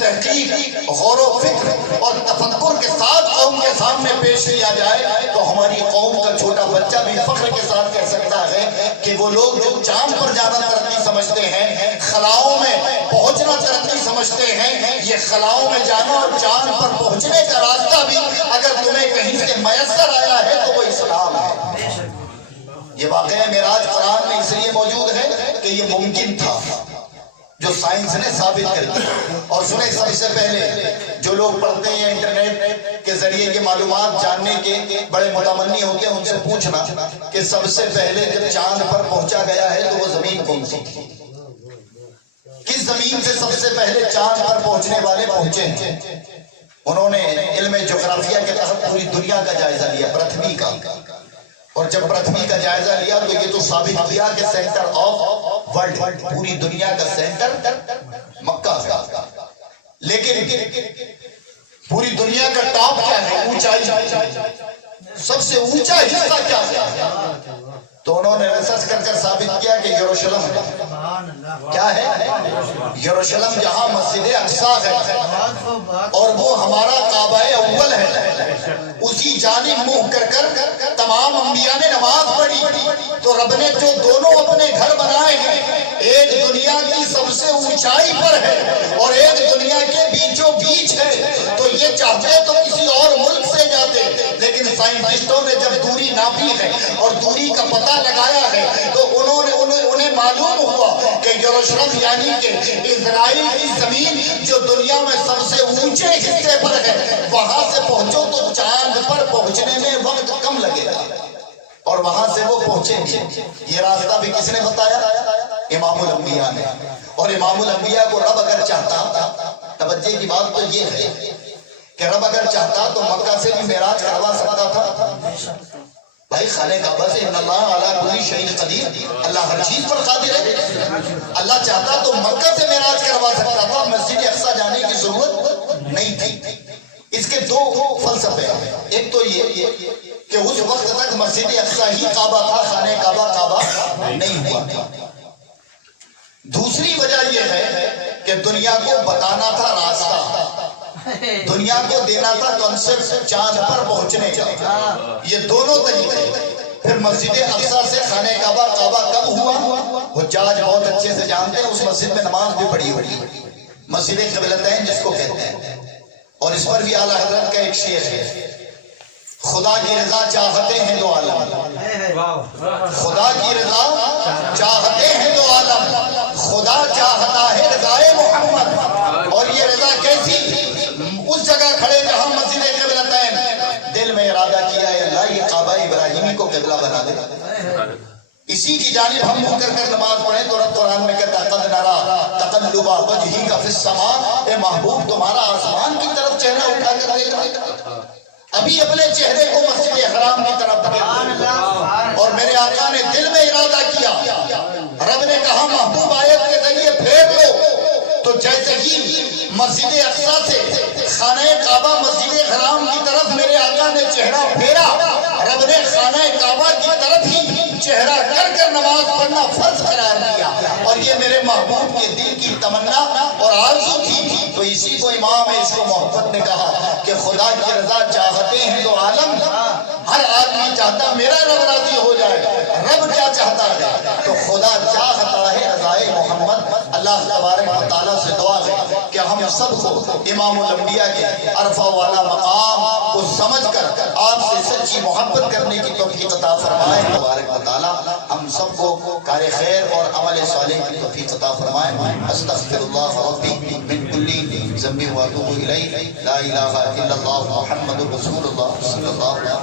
تحقیق، غور و فکر اور تفکر کے ساتھ قوم کے سامنے پیش کیا جائے تو ہماری قوم کا چھوٹا بچہ بھی فخر کے ساتھ کہہ سکتا ہے کہ وہ لوگ جو چاند پر جانا ترقی سمجھتے ہیں، خلاؤں میں پہنچنا ترقی سمجھتے ہیں، یہ خلاؤں میں جانا اور چاند پر پہنچنے کا راستہ بھی اگر تمہیں کہیں سے میسر آیا ہے تو وہ اسلام ہے. یہ واقعہ معراج قرآن میں اس لیے موجود ہے کہ یہ ممکن تھا جو سائنس نے ثابت کر دیا. اور سنیں سب سے پہلے جو لوگ پڑھتے ہیں انٹرنیٹ کے ذریعے یہ معلومات جاننے کے بڑے متمنی ہوتے ہیں ان سے پوچھنا کہ سب سے پہلے جب چاند پر پہنچا گیا ہے تو وہ زمین کون سی تھی؟ کس زمین سے سب سے پہلے چاند پر پہنچنے والے پہنچے ہیں؟ انہوں نے علم جغرافیہ کے تحت پوری دنیا کا جائزہ لیا، پرتھوی کا. اور جب پرتھوی کا جائزہ لیا تو یہ تو ثابت کیا کہ سینٹر آف ورلڈ، پوری دنیا کا سینٹر مکہ کا. لیکن پوری دنیا کا ٹاپ کیا ہے؟ اونچائی، سب سے اونچا حصہ کیا ہے؟ تو انہوں نے ریسرچ کر کر ثابت کیا کہ یروشلم ہے. کیا ہے؟ یروشلم جہاں مسجد اقصیٰ ہے اور وہ ہمارا کعبہ اول ہے، اسی جانب منہ کر کر تمام انبیاء نے نماز پڑھی. تو رب نے جو دونوں اپنے گھر بنائے ہیں، ایک دنیا کی سب سے اونچائی پر ہے اور ایک دنیا کے بیچوں بیچ ہے. تو یہ چاہتے تو کسی اور ملک سے جاتے لیکن سائنٹسٹوں نے جب دوری ناپی ہے اور دوری کا پتہ لگایا ہے تو انہیں معلوم ہوا کہ یروشلم یعنی کہ اسرائیل کی زمین جو دنیا میں سب سے اونچے حصے پر ہے، وہاں سے پہنچو تو چاند پر پہنچنے میں وقت کم لگے گا، اور وہاں سے وہ پہنچیں گے۔ یہ راستہ بھی کس نے بتایا؟ امام الانبیاء نے۔ اور امام الانبیاء کو رب اگر چاہتا، توجہ کی بات تو یہ ہے کہ رب اگر چاہتا تو مکہ سے بھی معراج کروا سکتا تھا۔ بھائی خانہ کعبہ سے ان اللہ علی کل شیء قدیر، اللہ ہر چیز پر قادر ہے۔ اللہ چاہتا تو مکہ سے معراج کروا سکتا تھا، مسجد اقصی جانے کی ضرورت نہیں تھی۔ اس کے دو فلسفے ہیں، ایک تو یہ کہ اس وقت تک مسجد اقصی ہی کعبہ تھا، خانہ کعبہ نہیں ہوا تھا۔ دوسری وجہ یہ ہے کہ دنیا کو بتانا تھا راستہ، دنیا کو دینا تھا کنسپٹ چاند پر پہنچنے کا۔ یہ دونوں طریقے۔ پھر مسجد اقصی سے خانہ کعبہ کب ہوا؟ حجاج بہت اچھے سے جانتے ہیں، اس مسجد میں نماز بھی پڑھی ہوئی، مسجد قبلتین جس کو کہتے ہیں۔ اور اس پر بھی اعلیٰ حضرت کا ایک شعر ہے، خدا کی رضا چاہتے ہیں دو عالم، خدا کی رضا چاہتے ہیں دو عالم، خدا چاہتا ہے رضائے محمد۔ اور یہ رضا کیسی؟ اس جگہ کھڑے جہاں مسجد قبلتین، دل میں ارادہ کیا ہے اللہ یہ کعبہ ابراہیمی کو قبلہ بنا دے، اسی کی جانب ہم منہ کر نماز پڑھیں تو رب قرآن میں کہتا ہے قد نرا تقلب وجہک فی السماء، اے محبوب تمہارا آسمان کی طرف چہرہ اٹھا کر دیکھا، ابھی اپنے چہرے کو مسجد حرام کی طرف پھیر دو۔ اور میرے آقا نے دل میں ارادہ کیا، رب نے کہا محبوب آیت کے ذریعے پھیر دو، تو جیسے ہی مسجد اقصی سے خانہ کعبہ مسجد حرام کی طرف میرے آقا نے چہرہ پھیرا، رب نے خانہ کعبہ کی طرف ہی چہرہ کر نماز پڑھنا فرض قرار دیا۔ اور یہ میرے محبوب کے دل کی تمنا اور آرزو تھی، تو اسی کو امام عشق و محبت نے کہا کہ خدا کی رضا چاہتے ہیں تو عالم، ہر آدمی چاہتا میرا رب راضی ہو جائے، رب کیا چاہتا ہے؟ تو خدا چاہتا ہے رضائے محمد۔ اللہ تبارک و تعالیٰ سے دعا ہے کہ ہم سب کو امام الانبیاء کے عرفہ والا مقام کو سمجھ کر آپ سے سچی محبت کرنے کی توفیق عطا فرمائے۔ تبارک و تعالیٰ ہم سب کو کار خیر اور عمل صالح کی توفیق عطا فرمائے۔ استغفر اللہ ربی من کل ذنب واتوب الیہ، لا الہ الا اللہ محمد رسول اللہ صلی اللہ علیہ وسلم۔